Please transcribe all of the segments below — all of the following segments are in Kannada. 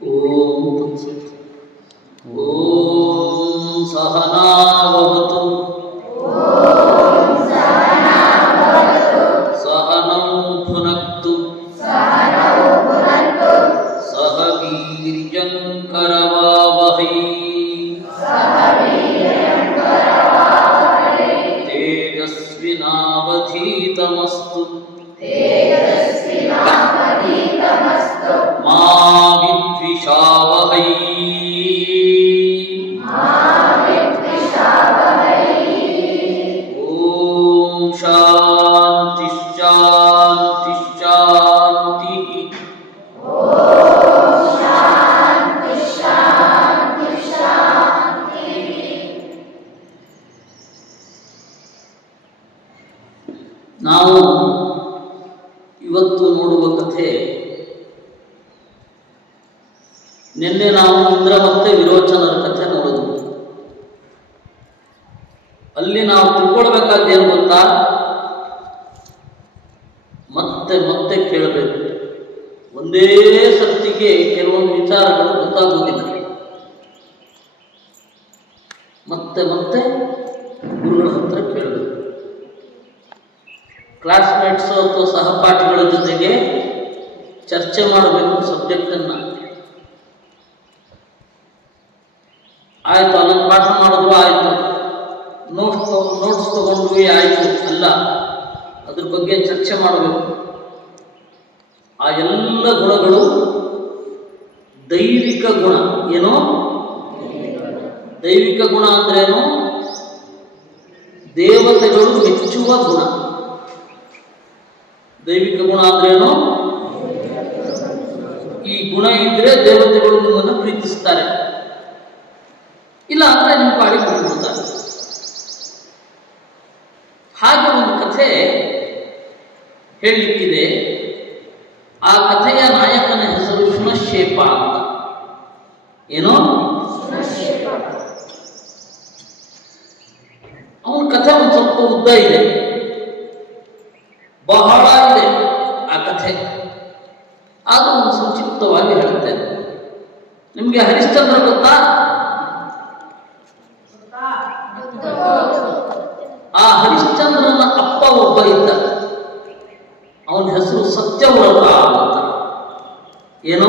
ಓಂ ಸಹನಾವತು ಸಹನೌ ಭುನಕ್ತು ಸಹ ವೀರ್ಯಂ ಕರವಾವಹೈ ತೇಜಸ್ವಿನಾವಧೀತಮಸ್ತು ಮಾ ವಿದ್ವಿಷಾವಹೈ. ಓಂ ಶಾಂತಿ ಶಾಂತಿ ಶಾಂತಿ. ನಾವು ಇವತ್ತು ನೋಡುವ ಕಥೆ, ನಿನ್ನೆ ನಾವು ಇಂದ್ರ ಮತ್ತೆ ವಿರೋಚನರ ಕಥೆ ನೋಡಿದ್ವಿ. ಅಲ್ಲಿ ನಾವು ತಿಳ್ಕೊಳ್ಬೇಕಾದ್ದೇನು ಗೊತ್ತಾ? ಮತ್ತೆ ಮತ್ತೆ ಕೇಳಬೇಕು. ಒಂದೇ ಸರ್ತಿಗೆ ಕೆಲವೊಂದು ವಿಚಾರಗಳು ಗೊತ್ತಾಗುವುದಿಲ್ಲ. ಮತ್ತೆ ಮತ್ತೆ ಗುರುಗಳ ಹತ್ರ ಕೇಳಬೇಕು. ಕ್ಲಾಸ್ಮೇಟ್ಸ್ ಅಥವಾ ಸಹಪಾಠಿಗಳ ಜೊತೆಗೆ ಚರ್ಚೆ ಮಾಡಬೇಕು ಸಬ್ಜೆಕ್ಟನ್ನು. ಆಯಿತು, ಅಲ್ಲೊಂದು ಪಾಠ ಮಾಡಿದ್ರು ಆಯಿತು, ನೋಟ್ಸ್ ತಗೊಂಡ್ವಿ ಆಯಿತು, ಅಲ್ಲ, ಅದ್ರ ಬಗ್ಗೆ ಚರ್ಚೆ ಮಾಡಬೇಕು. ಆ ಎಲ್ಲ ಗುಣಗಳು ದೈವಿಕ ಗುಣ. ಏನೋ ದೈವಿಕ ಗುಣ ಅಂದ್ರೇನು? ದೇವತೆಗಳು ಮೆಚ್ಚುವ ಗುಣ. ದೈವಿಕ ಗುಣ ಅಂದ್ರೇನು? ಈ ಗುಣ ಇದ್ರೆ ದೇವತೆಗಳು ನಿಮ್ಮನ್ನು ಪ್ರೀತಿಸ್ತಾರೆ, ಇಲ್ಲ ಅಂದ್ರೆ ನಿಮ್ಮ ಪಾಡಿಗೆ ಬಿಟ್ಬಿಡ್ತಾರೆ. ಹಾಗೆ ಒಂದು ಕಥೆ ಹೇಳಲಿಕ್ಕಿದೆ. ಆ ಕಥೆಯ ನಾಯಕನ ಹೆಸರು ಶುನಶೇಪ ಅಂತ. ಏನೋ ಅವನ ಕಥೆ ಒಂದು ಸ್ವಲ್ಪ ಉದ್ದ ಇದೆ, ಬಹಳ ಇದೆ ಆ ಕಥೆ. ಆದರೂ ಒಂದು ಸಂಕ್ಷಿಪ್ತವಾಗಿ ಹೇಳುತ್ತೇನೆ. ನಿಮಗೆ ಹರಿಶ್ಚಂದ್ರ ಗೊತ್ತಾ? ಆ ಹರಿಶ್ಚಂದ್ರನ ಅಪ್ಪ ಒಬ್ಬ ಇದ್ದ. ಅವನ ಹೆಸರು ಸತ್ಯವ್ರತ ಅಂತ. ಏನೋ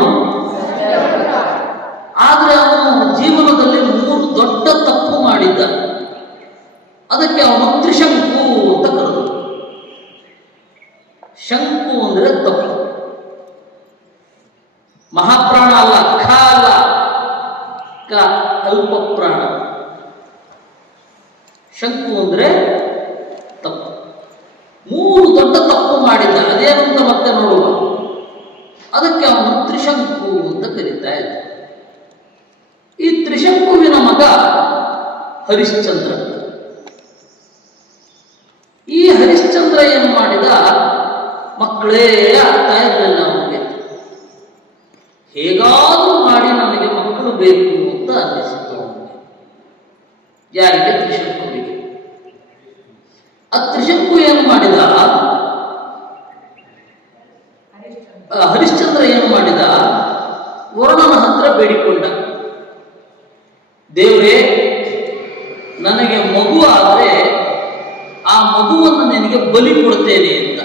ಆದರೆ ಅವನು ಜೀವನದಲ್ಲಿ 3 ದೊಡ್ಡ ತಪ್ಪು ಮಾಡಿದ್ದ. ಅದಕ್ಕೆ ಅವನು ತ್ರಿಶಂಕು ಅಂತ ಕರೆದು. ಶಂಕು ಅಂದ್ರೆ ತಪ್ಪು. ಮಹಾಪ್ರಾಣ ಅಲ್ಲ, ಖ ಅಲ್ಲ, ಅಲ್ಪ ಪ್ರಾಣ. ಶಂಕು ಅಂದ್ರೆ ತಪ್ಪು. 3 ದೊಡ್ಡ ತಪ್ಪು ಮಾಡಿದ್ದ. ಅದೇನು ಅಂತ ಮತ್ತೆ ನೋಡುವ. ಅದಕ್ಕೆ ಅವನು ತ್ರಿಶಂಕು ಅಂತ ಕರೀತಾ ಇದ್ದ. ಈ ತ್ರಿಶಂಕುವಿನ ಮಗ ಹರಿಶ್ಚಂದ್ರ. ಈ ಹರಿಶ್ಚಂದ್ರ ಏನು ಮಾಡಿದ? ಮಕ್ಕಳೇ ಆಗ್ತಾ ಇರಲಿಲ್ಲ ಅವನಿಗೆ. ಹೇಗಾದರೂ ಮಾಡಿ ನನಗೆ ಮಕ್ಕಳು ಬೇಕು ಅಂತ ಅನ್ನಿಸಿತು ಅವನಿಗೆ. ಯಾರಿಗೆ? ತ್ರಿಶಂಕುವಿಗೆ. ಆ ತ್ರಿಶಂಕು ಏನು ಮಾಡಿದ? ಹರಿಶ್ಚಂದ್ರ ಏನು ಮಾಡಿದ? ವರುಣನ ಹತ್ರ ಬೇಡಿಕೊಂಡ, ದೇವರೇ, ನನಗೆ ಮಗು ಆದರೆ ಆ ಮಗುವನ್ನು ನಿನಗೆ ಬಲಿ ಕೊಡ್ತೇನೆ ಅಂತ.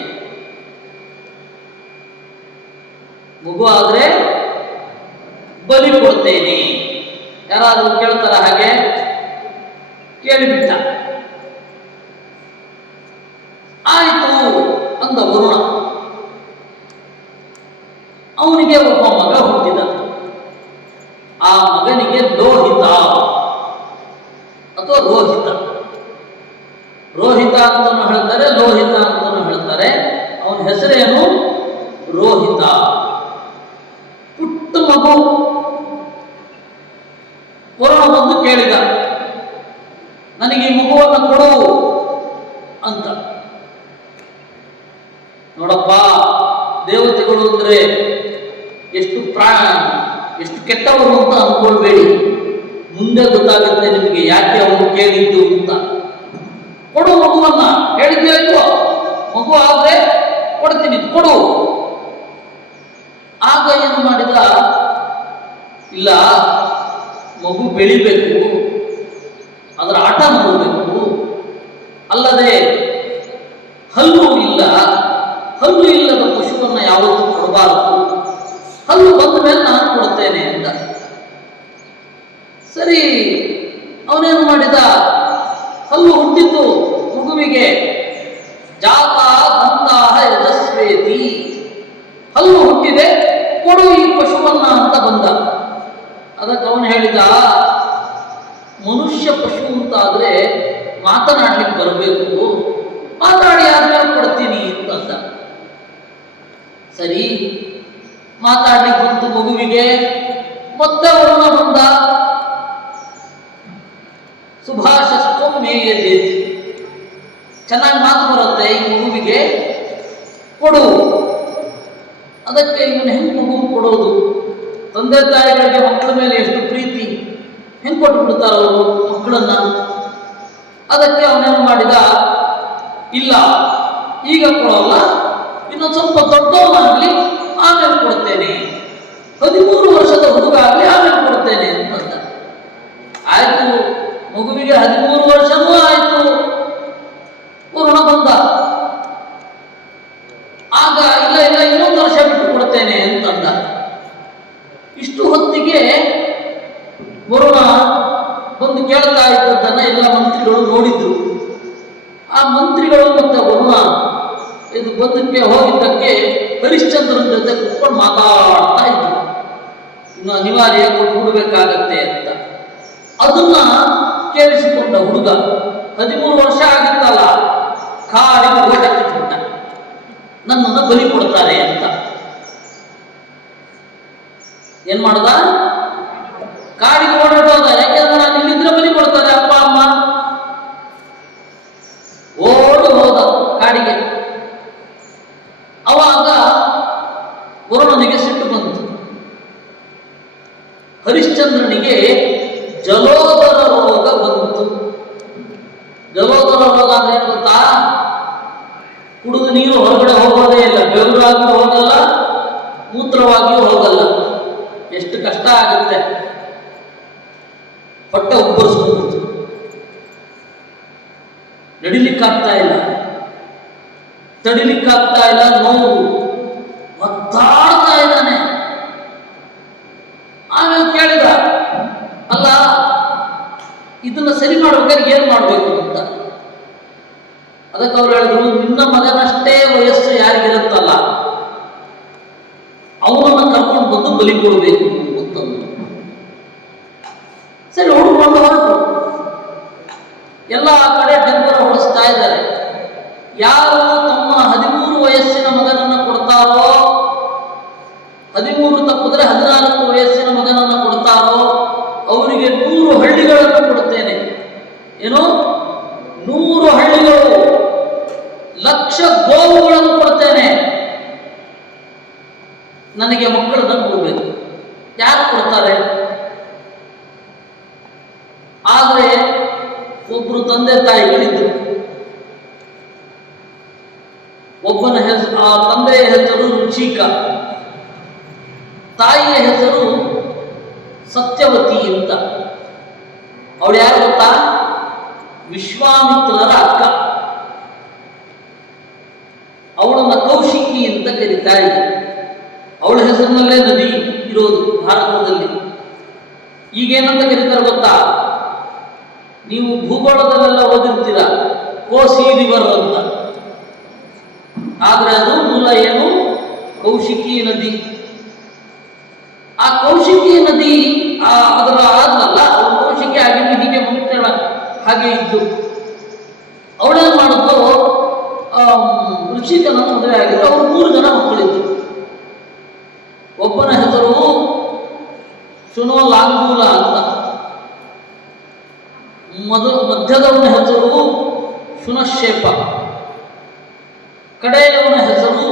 ಮಗು ಆದ್ರೆ ಬಲಿ ಕೊಡ್ತೇನೆ. ಯಾರಾದರೂ ಕೇಳ್ತಾರ? ಹಾಗೆ ಕೇಳಿಬಿಟ್ಟ. ಆಯಿತು ಅಂದ ವರುಣ. ಅವನಿಗೆ ಒಬ್ಬ ಮಗ ಹುಟ್ಟಿದ. ಆ ಮಗನಿಗೆ ಲೋಹಿತ ಅಥವಾ ರೋಹಿತ, ರೋಹಿತ ಅಂತನೂ ಹೇಳ್ತಾರೆ, ಲೋಹಿತ ಅಂತನೂ ಹೇಳ್ತಾರೆ. ಅವನ ಹೆಸರೇನು? ರೋಹಿತ. ಪುಟ್ಟ ಮಗು. ವರುಣ ಬಂದು ಕೇಳಿದ, ನನಗೆ ಈ ಮಗುವನ್ನು ಕೊಡು ಅಂತ. ನೋಡಪ್ಪ, ದೇವತೆಗಳು ಅಂದ್ರೆ ಎಷ್ಟು ಕೆಟ್ಟವರು ಅಂತ ಅನ್ಕೊಳ್ಬೇಡಿ. ಮುಂದೆ ಗೊತ್ತಾಗುತ್ತೆ ನಿಮಗೆ ಯಾಕೆ ಅವರು ಕೇಳಿದ್ದು ಅಂತ. ಕೊಡು ಮಗುವನ್ನ. ಹೇಳಿದ್ದೆ ಇಲ್ವೋ? ಮಗು ಆದ್ರೆ ಕೊಡ್ತೀನಿ, ಕೊಡು. ಆಗ ಏನು ಮಾಡಿದ? ಇಲ್ಲ, ಮಗು ಬೆಳಿಬೇಕು, ಅದರ ಆಟ ನೋಡಬೇಕು, ಅಲ್ಲದೆ ಹಲ್ಲು ಇಲ್ಲ, ಹಲ್ಲು ಇಲ್ಲದ ಪಶುವನ್ನು ಯಾವತ್ತೂ ಕೊಡಬಾರದು, ಹಲ್ಲು ಬಂದ ಮೇಲೆ ನಾನು ಕೊಡುತ್ತೇನೆ ಅಂತ. ಸರಿ, ಅವನೇನು ಮಾಡಿದ? ಹಲ್ಲು ಹುಟ್ಟಿತು ಮಗುವಿಗೆ. ಜಾತ ದಂತಹ ಯಶಸ್ವೇತಿ, ಹಲ್ಲು ಹುಟ್ಟಿದೆ, ಕೊಡು ಈ ಪಶುವನ್ನ ಅಂತ ಬಂದ. ಅದಕ್ಕೆ ಅವನು ಹೇಳಿದ, ಮನುಷ್ಯ ಪಶು ಅಂತಾದ್ರೆ ಮಾತನಾಡ್ಲಿಕ್ಕೆ ಬರಬೇಕು, ಮಾತಾಡಿ ಆದ್ಮೇಲೆ ಕೊಡ್ತೀನಿ ಅಂತಂದ. ಸರಿ, ಮಾತಾಡ್ಲಿಕ್ಕೆ ಬಂತು ಮಗುವಿಗೆ. ಮತ್ತೆ ಅವನ ಬಂದ, ಸುಭಾಷಸ್ತು ಮೇಯದೇತಿ, ಚೆನ್ನಾಗಿ ಮಾತು ಬರುತ್ತೆ ಈ ಮಗುವಿಗೆ, ಕೊಡು. ಅದಕ್ಕೆ ಇವನು ಹೆಂಗೆ ಮಗು ಕೊಡೋದು? ತಂದೆ ತಾಯಿಗಳಿಗೆ ಮಕ್ಕಳ ಮೇಲೆ ಎಷ್ಟು ಪ್ರೀತಿ, ಹೆಂಗೆ ಕೊಟ್ಟು ಬಿಡ್ತಾರ ಅವರು ಮಕ್ಕಳನ್ನ? ಅದಕ್ಕೆ ಅವನೇನು ಮಾಡಿದ, ಇಲ್ಲ ಈಗ ಕೊಡೋಲ್ಲ, ಇನ್ನೊಂದು ಸ್ವಲ್ಪ ದೊಡ್ಡವನಾಗಲಿ ಆಮೇಲೆ ಕೊಡ್ತೇನೆ, 13 ವರ್ಷದ ಹುಡುಗ ಆಗಲಿ ಆಮೇಲೆ ಕೊಡ್ತೇನೆ ಅಂತಂದ. ಆಯ್ತು, ಮಗುವಿಗೆ 13 ವರ್ಷನೂ ಆಯ್ತು. ಪೂರ್ಣ ಬಂದ. ಆಗ ಇಲ್ಲ ಇಲ್ಲ, ಇನ್ನೊಂದು ವರ್ಷ ಬಿಟ್ಟು ಕೊಡ್ತೇನೆ ಅಂತಂದ. ಇಷ್ಟು ಹೊತ್ತಿಗೆ ವರುಣ ಬಂದು ಕೇಳ್ತಾ ಇದ್ದದ್ದನ್ನ ಎಲ್ಲ ಮಂತ್ರಿಗಳು ನೋಡಿದ್ರು. ಆ ಮಂತ್ರಿಗಳು ಮತ್ತೆ ವರುಣ ಇದು ಬಂದಕ್ಕೆ ಹೋಗಿದ್ದಕ್ಕೆ ಹರಿಶ್ಚಂದ್ರನ ಜೊತೆ ಕುತ್ಕೊಂಡು ಮಾತಾಡ್ತಾ ಇದ್ರು. ಇನ್ನು ಅನಿವಾರ್ಯ ಕೊಟ್ಟು ಬಿಡಬೇಕಾಗತ್ತೆ ಅಂತ. ಅದನ್ನ ಕೇಳಿಸಿಕೊಂಡ ಹುಡುಗ 13 ವರ್ಷ ಆಗಿತ್ತಲ್ಲ, ಕಾಡಿಗೆ ಓಡಾಕಿಬಿಟ್ಟ, ನನ್ನನ್ನು ಬಲಿ ಕೊಡ್ತಾರೆ ಅಂತ. ಏನ್ ಮಾಡ್ದ? ಕಾಡಿಗೆ ಓಡಾಡೋದ. ಯಾಕೆಂದ್ರೆ ನಾನು ಇಲ್ಲಿದ್ರೆ ಬಲಿ ಕೊಡ್ತಾರೆ ಅಪ್ಪ ಅಮ್ಮ. ಓಡಿ ಹೋದ ಕಾಡಿಗೆ. ಅವಾಗ ವರುಣನಿಗೆ ಸಿಟ್ಟು ಬಂತು. ಹರಿಶ್ಚಂದ್ರನಿಗೆ ಜಲೋದರ ರೋಗ ಬಂತು. ಜಲೋದರ ರೋಗ ಅಂದ್ರೆ ಏನು ಗೊತ್ತಾ? ಕುಡಿದು ನೀರು ಹೊರಗಡೆ ಹೋಗೋದೇ ಇಲ್ಲ, ಬೆವರಾಗಿಯೂ ಹೋಗಲ್ಲ, ಮೂತ್ರವಾಗಿಯೂ ಹೋಗಲ್ಲ. ಎಷ್ಟು ಕಷ್ಟ ಆಗುತ್ತೆ. ಹೊಟ್ಟೆ ಉಬ್ಬರಿಸ್ಕೊಂಡು ನಡಿಲಿಕ್ಕಾಗ್ತಾ ಇಲ್ಲ, ತಡಿಲಿಕ್ಕಾಗ್ತಾ ಇಲ್ಲ, ನೋವು, ಒದ್ದಾಡ್ತಾ ಇದ್ದಾನೆ. ಆಮೇಲೆ ಕೇಳಿದ, ಅಲ್ಲ ಇದನ್ನ ಸರಿ ಮಾಡ್ಬೇಕಾದ್ರೆ ಏನ್ ಮಾಡ್ಬೇಕು ಅಂತ. ಅದಕ್ಕೆ ಅವ್ರು ಹೇಳಿದ್ರು, ನಿನ್ನ ಮಗನಷ್ಟೇ ವಯಸ್ಸು ಯಾರಿಗಿರುತ್ತಲ್ಲ ಅವನನ್ನ ಕರ್ಕೊಂಡು ಬಂದು ಬಲಿ ಕೊಡಬೇಕು ಅಂತಂದ್ರು. ಸರಿ, ಹುಡುಕೊಂಡು ಹೊರಟು. ಎಲ್ಲ ಕಡೆ ಡಂಗರ ಹೊಡಿಸ್ತಾ ಇದ್ದಾರೆ. ಯಾರು ತಮ್ಮ 13 ವಯಸ್ಸಿನ ಮಗನನ್ನ ಕೊಡ್ತಾರೋ, 13 ತಪ್ಪಿದ್ರೆ 14 ವಯಸ್ಸಿನ ಮಗನನ್ನ ಕೊಡ್ತಾರೋ ಅವರಿಗೆ 100 ಹಳ್ಳಿಗಳನ್ನು ಕೊಡುತ್ತೇನೆ. ಏನು? 100 ಹಳ್ಳಿಗಳು, 1,00,000 ಗೋವುಗಳನ್ನು ಕೊಡ್ತೇನೆ. ನನಗೆ ಮಕ್ಕಳನ್ನ ಕೊಡಬೇಕು. ಯಾರು ಕೊಡ್ತಾರೆ? ಆದ್ರೆ ಒಬ್ರು ತಂದೆ ತಾಯಿಗಳಿದ್ರು. ಒಬ್ಬನ ಹೆಸರು, ಆ ತಂದೆಯ ಹೆಸರು ರುಚಿಕ, ತಾಯಿಯ ಹೆಸರು ಸತ್ಯವತಿ ಅಂತ. ಅವಳು ಯಾರು ಗೊತ್ತಾ? ವಿಶ್ವಾಮಿತ್ರರ ಅಕ್ಕ. ಅವಳನ್ನ ಕೌಶಿಕಿ ಅಂತ ಕರೀತಾ ಇದ್ರು. ಅವಳ ಹೆಸರಿನಲ್ಲೇ ನದಿ ಇರೋದು ಭಾರತದಲ್ಲಿ. ಈಗೇನಂತ ಕರೀತಾರೆ ಗೊತ್ತಾ? ನೀವು ಭೂಗೋಳದಲ್ಲೆಲ್ಲ ಓದಿರ್ತೀರ, ಕೋಸಿ ರಿವರ್ ಅಂತ. ಆದ್ರೆ ಅದು ಮೂಲ ಏನು? ಕೌಶಿಕಿ ನದಿ. ಆ ಕೌಶಿಕಿ ನದಿ ಅದರ ಆದ್ನಲ್ಲ, ಅವಳು ಕೌಶಿಕಿ ಆಗಿನ ಹೀಗೆ ಮುಟ್ಟಳ ಹಾಗೆ ಇದ್ದು. ಅವಳೇನ್ ಮಾಡಿದ್ದು, ಋಷಿಕನ ಮದುವೆ ಆಗಿದ್ದು. ಅವ್ರು 3 ಜನ ಮಕ್ಕಳಿದ್ರು. ಒಬ್ಬನ ಹೆಸರು ಶುನೋಲಾಂಗೂಲ ಅಂತ, ಮಧ್ಯದವನ ಹೆಸರು ಶುನಶೇಪ, ಕಡೆಯವನ ಹೆಸರು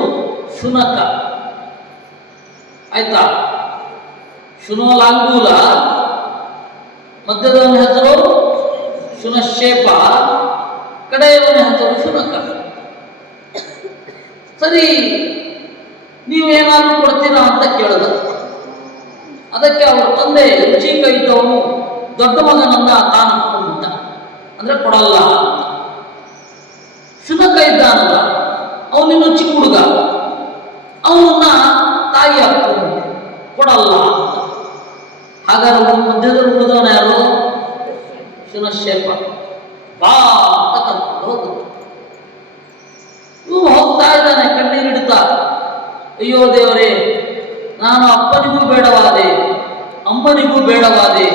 ಶುನಕ. ಆಯ್ತಾ? ಶುನೋಲಾಂಗೂಲ, ಮಧ್ಯದವನ ಹೆಸರು ಶುನಶೇಪ, ಕಡೆಯವನ ಹೆಸರು ಶುನಕ. ಸರಿ, ನೀವೇನಾದ್ರೂ ಕೊಡ್ತೀರಾ ಅಂತ ಕೇಳಿದ. ಅದಕ್ಕೆ ಅವರ ತಂದೆ ರುಚಿಕ ಇದ್ದವನು ದೊಡ್ಡ ಮಗನನ್ನ ತಾನು ಇಟ್ಕೊಂಡ್ಬಿಟ್ಟ, ಅಂದ್ರೆ ಕೊಡಲ್ಲ ಅಂತ. ಶುನಕ ಇದ್ದಾನಲ್ಲ, ಅವನಿನ್ನು ಚಿಕ್ಕ ಹುಡುಗ, ಅವನನ್ನ ತಾಯಿ ಹಾಕ್ಕೊಂಡ್ಬಿಟ್ಟೆ ಕೊಡಲ್ಲ ಅಂತ. ಹಾಗಾದ್ರೆ ಮಧ್ಯದಲ್ಲಿ ಉಳಿದವನ ಯಾರು? ಶುನಶ್ಶೇಪ. ಬಾ ಅಂತ ಕರ್ಕೊಂಡು ಹೋದ. ಇವನು ಹೋಗ್ತಾ ಇದ್ದಾನೆ ಕಣ್ಣೀರಿಡ್ತಾ, ಅಯ್ಯೋ ದೇವರೇ, ನಾನು ಅಪ್ಪನಿಗೂ ಬೇಡವಾದೆ, ಅಮ್ಮನಿಗೂ ಬೇಡವಾದೆ.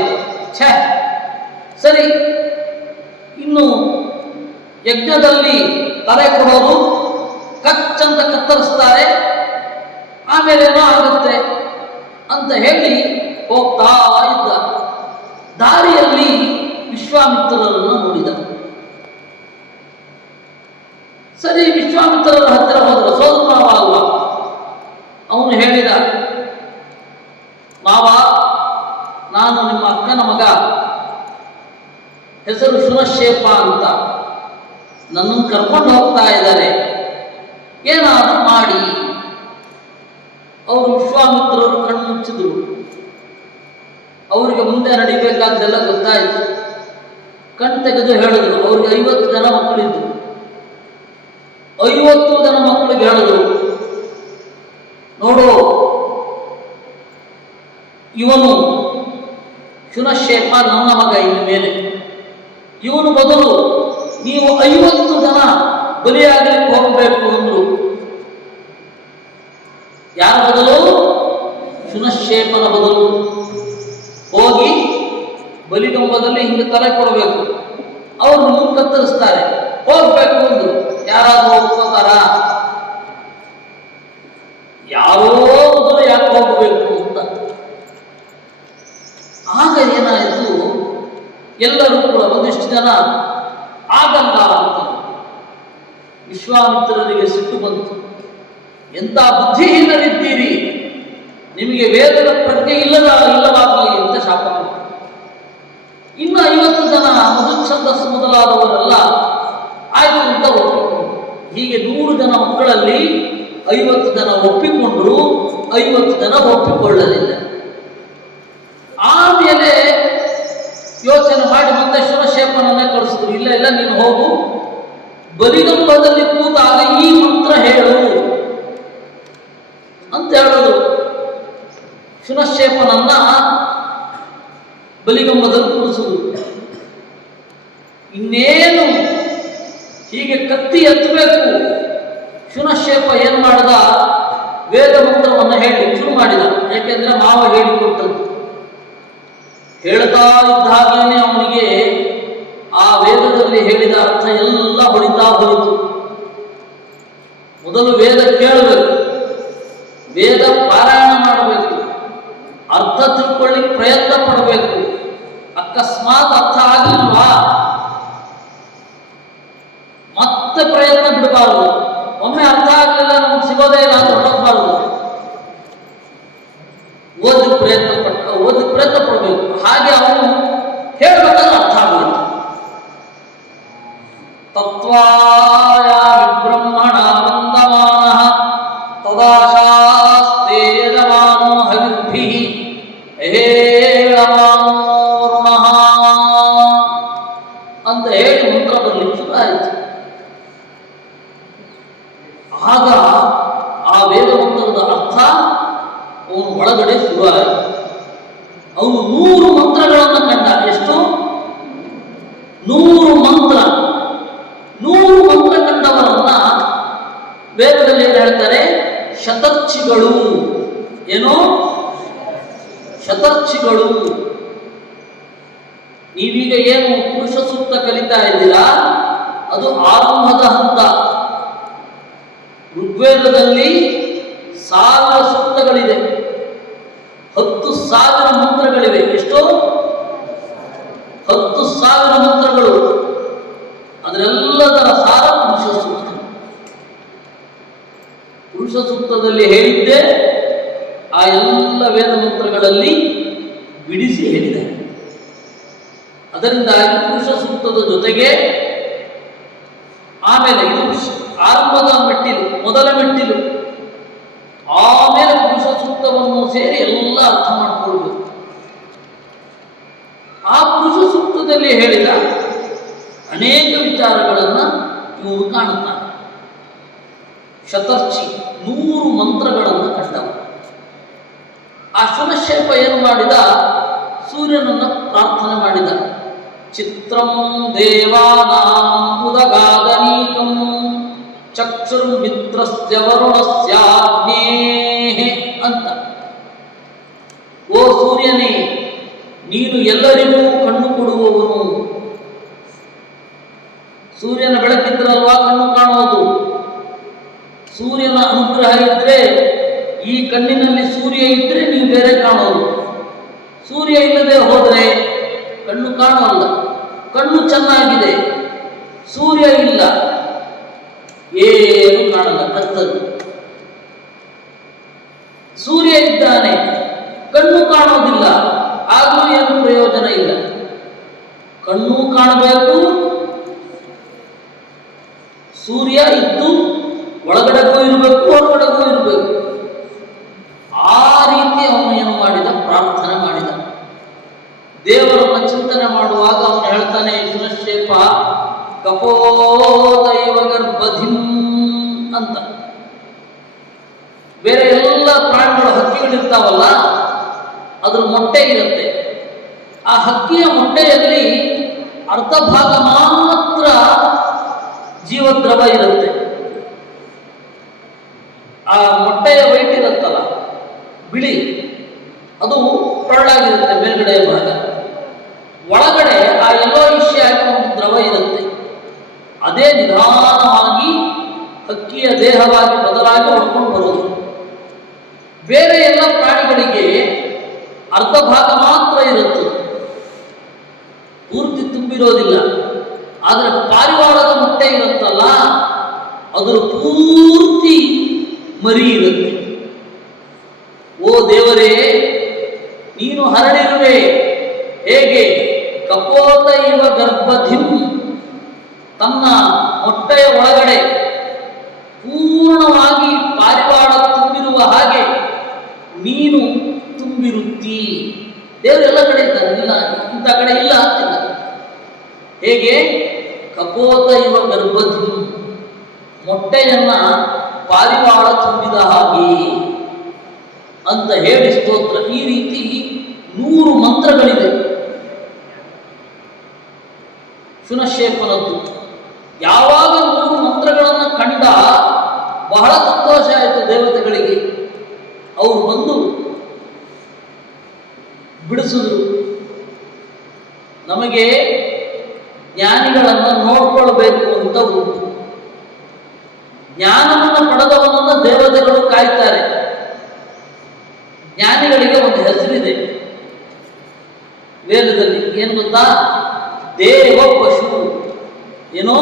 ಛೇ, ಸರಿ, ಇನ್ನು ಯಜ್ಞದಲ್ಲಿ ತಲೆ ಕೊಡೋದು, ಕಚ್ಚಂತ ಕತ್ತರಿಸ್ತಾರೆ, ಆಮೇಲೇನೋ ಆಗುತ್ತೆ ಅಂತ ಹೇಳಿ ಹೋಗ್ತಾ ಇದ್ದ. ದಾರಿಯಲ್ಲಿ ವಿಶ್ವಾಮಿತ್ರರನ್ನು ನೋಡಿದ. ಸರಿ, ವಿಶ್ವಾಮಿತ್ರರ ಹತ್ತಿರ ಹೋದ್ರ, ಸೋದರ ಮಾವ ಅಲ್ವಾ. ಅವನು ಹೇಳಿದ, ಮಾವ, ನಾನು ನಿಮ್ಮ ಅಕ್ಕನ ಮಗ, ಹೆಸರು ಶುನಶ್ಶೇಪ ಅಂತ, ನನ್ನನ್ನು ಕರ್ಕೊಂಡು ಹೋಗ್ತಾ ಇದ್ದಾರೆ, ಏನಾದರೂ ಮಾಡಿ. ಅವರು ವಿಶ್ವಾಮಿತ್ರರು ಕಣ್ಣು ಮುಚ್ಚಿದ್ರು. ಅವರಿಗೆ ಮುಂದೆ ನಡಿಬೇಕಾದ್ದೆಲ್ಲ ಗೊತ್ತಾಯಿತು. ಕಣ್ ತೆಗೆದು ಹೇಳಿದ್ರು. ಅವ್ರಿಗೆ 50 ಜನ ಮಕ್ಕಳಿದ್ರು. 50 ಜನ ಮಕ್ಕಳಿಗೆ ಹೇಳಿದ್ರು, ನೋಡು, ಇವನು ಶುನಶ್ಶೇಪ ನನ್ನ ಮಗ, ಇನ್ನು ಮೇಲೆ ಇವನು ಬದಲು ನೀವು 50 ಜನ ಬಲಿಯಾಗಲಿಕ್ಕೆ ಹೋಗಬೇಕು ಅಂದ್ರು. ಯಾರ ಬದಲು? ಶುನಶ್ಶೇಪನ ಬದಲು ಹೋಗಿ ಬಲಿಗಂಬದಲ್ಲಿ ಹಿಂಗೆ ತಲೆ ಕೊಡಬೇಕು, ಅವರು ಮುಂದೆ ಕತ್ತರಿಸ್ತಾರೆ, ಹೋಗ್ಬೇಕು ಅಂದ್ರು. ಯಾರಾದ್ರೂ ಒಪ್ಕೋತಾರ? ಯಾರೋ ಮೊದಲು ಯಾಕೆ ಹೋಗಬೇಕು ಅಂತ. ಆಗ ಏನಾಯಿತು, ಎಲ್ಲರೂ ಕೂಡ ಒಂದಿಷ್ಟು ಜನ ಆಗಲ್ಲ ಅಂತ. ವಿಶ್ವಾಮಿತ್ರರಿಗೆ ಸಿಟ್ಟು ಬಂತು. ಎಂಥ ಬುದ್ಧಿಹೀನರಿದ್ದೀರಿ, ನಿಮಗೆ ವೇದದ ಪ್ರಜ್ಞೆ ಇಲ್ಲವಾಗಲಿ ಅಂತ ಶಾಪ ಕೊಟ್ಟರು. ಇನ್ನು 50 ಜನ ಮಧುಚ್ಛಂದಸ್ಸು ಮೊದಲಾದವರೆಲ್ಲ ಆಯ್ತು ಅಂತ ಒಪ್ಪಿಕೊಂಡ್ರು. ಹೀಗೆ 100 ಜನ ಮಕ್ಕಳಲ್ಲಿ 50 ಜನ ಒಪ್ಪಿಕೊಂಡ್ರು, 50 ಜನ ಒಪ್ಪಿಕೊಳ್ಳಲಿಲ್ಲ. ಆಮೇಲೆ ಯೋಚನೆ ಮಾಡಿ ಮತ್ತೆ ಶುನಶ್ಶೇಪನನ್ನೇ ಕಳಿಸಿದ್ರು. ಇಲ್ಲ ಇಲ್ಲ, ನೀನು ಹೋಗು, ಬಲಿಗಂಬದಲ್ಲಿ ಕೂತಾಗ ಈ ಮಂತ್ರ ಹೇಳು ಅಂತ ಹೇಳಿದ್ರು. ಶುನಶ್ಶೇಪನನ್ನ ಬಲಿಗಂಬದಲ್ಲಿ ಕೂರಿಸುವುದು. ಇನ್ನೇನು ಹೀಗೆ ಕತ್ತಿ ಎತ್ತಬೇಕು, ಶುನಶ್ಶೇಪ ಏನ್ ಮಾಡಿದ, ವೇದ ಮಂತ್ರವನ್ನು ಹೇಳಿ ಶುರು ಮಾಡಿದ. ಯಾಕೆಂದ್ರೆ ಮಾವ ಹೇಳಿಕೊಟ್ಟದ್ದು. ಹೇಳ್ತಾ ಇದ್ದ ಹಾಗೇನೆ ಅವನಿಗೆ ಆ ವೇದದಲ್ಲಿ ಹೇಳಿದ ಅರ್ಥ ಎಲ್ಲ ಹೊಳಿತಾ ಹೋಯಿತು. ಮೊದಲು ವೇದ ಕೇಳಬೇಕು, ವೇದ ಪಾರಾಯಣ ಮಾಡಬೇಕು, ಅರ್ಥ ತಿಳ್ಕೊಳ್ಳಿಕ್ಕೆ ಪ್ರಯತ್ನ ಪಡಬೇಕು. ಅಕಸ್ಮಾತ್ ಅರ್ಥ ಆಗಲಿಲ್ವಾ ಮತ್ತೆ ಪ್ರಯತ್ನ ಬಿಡಬಾರದು. ಒಮ್ಮೆ ಅರ್ಥ ಆಗಲಿಲ್ಲ, ನಮ್ಗೆ ಸಿಗೋದೇ ಇಲ್ಲ ಅಂತ ಹೊರಡಬಾರದು. ಓದಕ್ಕೆ ಪ್ರಯತ್ನ ಪಡಬೇಕು. ಹಾಗೆ ಅವನು ಹೇಳ್ಬೇಕಾದ್ರೆ ಅರ್ಥ ಆಗೋಯ್ತು. ತತ್ವಾಯ ವಿಬ್ರಹ್ಮಣ ವಂದಮಾನಃ ತದಾಶಾಸ್ತೆ ಯಜಮಾನೋ ಹವಿರ್ಭಿಃ ಹೇಳಮಾನೋ ವರುಣಃ ಅಂತ ಹೇಳಿ ಮಂತ್ರ ಬರಲಿಕ್ಕೆ ಶುರು ಆಯಿತು. ಆಗ ಆ ವೇದ ಮಂತ್ರದ ಅರ್ಥ ಅವನು ಒಳಗಡೆ ಶುರು ಆಯಿತು. ಅವನು 100 ಮಂತ್ರಗಳನ್ನು ಕಂಡ. ಎಷ್ಟು? 100 ಮಂತ್ರ. 100 ಮಂತ್ರ ಕಂಡವರನ್ನ ವೇದದಲ್ಲಿ ಏನು ಹೇಳ್ತಾರೆ? ಶತರ್ಚಿಗಳು. ಏನೋ ಶತರ್ಚಿಗಳು. ನೀವೀಗ ಏನು ಪುರುಷ ಸೂಕ್ತ ಕಲಿತಾ ಇದ್ದೀರಾ, ಅದು ಆರಂಭದ ಹಂತ. ಋಗ್ವೇದದಲ್ಲಿ 1000 ಸೂಕ್ತಗಳಿದೆ, 10,000 ಮಂತ್ರಗಳಿವೆ. ಎಷ್ಟು? 10,000 ಮಂತ್ರಗಳು. ಅದರೆಲ್ಲದರ ಸಾರ ಪುರುಷ ಸೂಕ್ತ. ಪುರುಷ ಸೂಕ್ತದಲ್ಲಿ ಹೇಳಿದ್ದೆ ಆ ಎಲ್ಲ ವೇದ ಮಂತ್ರಗಳಲ್ಲಿ ಬಿಡಿಸಿ ಹೇಳಿದ್ದಾರೆ. ಅದರಿಂದಾಗಿ ಪುರುಷ ಸೂಕ್ತದ ಜೊತೆಗೆ ಆಮೇಲೆ ಇದು ಆರಂಭದ ಮೆಟ್ಟಿಲು, ಮೊದಲ ಮೆಟ್ಟಿಲು. ಆಮೇಲೆ ಪುರುಷ ಸೂಕ್ತವನ್ನು ಸೇರಿ ಎಲ್ಲ ಅರ್ಥ ಮಾಡಿಕೊಳ್ಬೇಕು. ಮುಂದೆ ಹೇಳಿದ ಅನೇಕ ವಿಚಾರಗಳನ್ನು ಇವರು ಕಾಣುತ್ತಾರೆ. ಶತರ್ಷಿ 100 ಮಂತ್ರಗಳನ್ನು ಕಂಡವ. ಆ ಶುನಶ್ಶೇಪ ಏನು ಮಾಡಿದ? ಸೂರ್ಯನನ್ನು ಪ್ರಾರ್ಥನೆ ಮಾಡಿದ. ಚಿತ್ರಂ ದೇವಾನಾಂ ಉದಗಾದನೀಕಂ ಚಕ್ಷುರ್ಮಿತ್ರಸ್ಯ ವರುಣಸ್ಯಾಗ್ನೇಃ ಅಂತ. ಓ ಸೂರ್ಯನೇ, ನೀನು ಎಲ್ಲರಿಗೂ ಕಣ್ಣು ಕೊಡುವವನು. ಸೂರ್ಯನ ಬೆಳಕಿದ್ರಲ್ವಾ ಕಣ್ಣು ಕಾಣುವುದು. ಸೂರ್ಯನ ಅನುಗ್ರಹ ಇದ್ರೆ, ಈ ಕಣ್ಣಿನಲ್ಲಿ ಸೂರ್ಯ ಇದ್ರೆ ನೀವು ಬೇರೆ ಕಾಣೋದು. ಸೂರ್ಯ ಇಲ್ಲದೆ ಹೋದರೆ ಕಣ್ಣು ಕಾಣೋಲ್ಲ. ಕಣ್ಣು ಚೆನ್ನಾಗಿದೆ, ಸೂರ್ಯ ಇಲ್ಲ, ಏನು ಕಾಣಲ್ಲ, ಕತ್ತಲು. ಸೂರ್ಯ ಇದ್ದಾನೆ, ಕಣ್ಣು ಕಾಣೋದಿಲ್ಲ, ಆದರೂ ಏನು ಪ್ರಯೋಜನ ಇಲ್ಲ. ಕಣ್ಣು ಕಾಣಬೇಕು, ಸೂರ್ಯ ಇದ್ದು ಒಳಗಡೆಗೂ ಇರಬೇಕು, ಹೊರಗಡೆಗೂ ಇರಬೇಕು. ಆ ರೀತಿ ಅವನು ಏನು ಮಾಡಿದ? ಪ್ರಾರ್ಥನೆ ಮಾಡಿದ. ದೇವರನ್ನ ಚಿಂತನೆ ಮಾಡುವಾಗ ಅವನು ಹೇಳ್ತಾನೆ, ಶುನಶ್ಶೇಪ ಕಪೋದೈವ ಗರ್ಭಧಿಂ ಅಂತ. ಬೇರೆ ಎಲ್ಲ ಪ್ರಾಣಿಗಳು, ಹಕ್ಕಿಗಳಿರ್ತಾವಲ್ಲ, ಅದ್ರ ಮೊಟ್ಟೆ ಇರುತ್ತೆ. ಆ ಹಕ್ಕಿಯ ಮೊಟ್ಟೆಯಲ್ಲಿ ಅರ್ಧ ಭಾಗ ಮಾತ್ರ ಜೀವದ್ರವ ಇರುತ್ತೆ. ಆ ಮೊಟ್ಟೆಯ ವೈಟ್ ಇರುತ್ತಲ್ಲ, ಬಿಳಿ, ಅದು ಟೊಳ್ಳಾಗಿರುತ್ತೆ ಮೇಲ್ಗಡೆಯ ಭಾಗ. ಒಳಗಡೆ ಆ ಯೆಲ್ಲೋಯಿಶ್ ಆಗಿ ಒಂದು ದ್ರವ ಇರುತ್ತೆ. ಅದೇ ನಿಧಾನವಾಗಿ ಹಕ್ಕಿಯ ದೇಹವಾಗಿ ಬದಲಾಗಿ ಹೊಡ್ಕೊಂಡು ಬರೋದು. ಬೇರೆ ಎಲ್ಲ ಪ್ರಾಣಿಗಳಿಗೆ ಅರ್ಧ ಭಾಗ ಮಾತ್ರ ಇರುತ್ತದೆ, ಪೂರ್ತಿ ತುಂಬಿರೋದಿಲ್ಲ. ಆದರೆ ಪಾರಿವಾಳದ ಮೊಟ್ಟೆ ಇರುತ್ತಲ್ಲ, ಅದರ ಪೂರ್ತಿ ಮರಿ ಇರುತ್ತೆ. ಓ ದೇವರೇ, ನೀನು ಹರಡಿರುವೆ. ಹೇಗೆ? ಕಪೋತ ಇವ ಗರ್ಭಧಿಂ, ತನ್ನ ಮೊಟ್ಟೆಯ ಒಳಗಡೆ ಪೂರ್ಣವಾಗಿ ಪಾರಿವಾಳ ತುಂಬಿರುವ ಹಾಗೆ ನೀನು ತುಂಬಿರುತ್ತೀ. ದೇವರೆಲ್ಲ ಕಡೆ ಇದ್ದಾನೆ, ಇಲ್ಲ ಇಂಥ ಕಡೆ ಇಲ್ಲ ಅಂತಿಲ್ಲ. ಹೇಗೆ? ಕಪೋತ ಇವ ಗರ್ಭಧಿಂ, ಮೊಟ್ಟೆಯನ್ನ ಪಾರಿವಾಳ ತುಂಬಿದ ಹಾಗೆ ಅಂತ ಹೇಳಿ ಸ್ತೋತ್ರ. ಈ ರೀತಿ 100 ಮಂತ್ರಗಳಿದೆ ಶುನಶ್ಶೇಪನದ್ದು. ಯಾವಾಗ 100 ಮಂತ್ರಗಳನ್ನು ಕಂಡ ಬಹಳ ಸಂತೋಷ ಆಯಿತು ದೇವತೆಗಳಿಗೆ. ಅವರು ಬಂದು ಬಿಡಿಸಿದ್ರು. ನಮಗೆ ಜ್ಞಾನಿಗಳನ್ನು ನೋಡ್ಕೊಳ್ಬೇಕು ಅಂತ ಉಂಟು. ಜ್ಞಾನವನ್ನು ಪಡೆದವನನ್ನು ದೇವತೆಗಳು ಕಾಯ್ತಾರೆ. ಜ್ಞಾನಿಗಳಿಗೆ ಒಂದು ಹೆಸರಿದೆ ವೇದದಲ್ಲಿ, ಏನು ಗೊತ್ತಾ? ದೇವ ಪಶು. ಏನೋ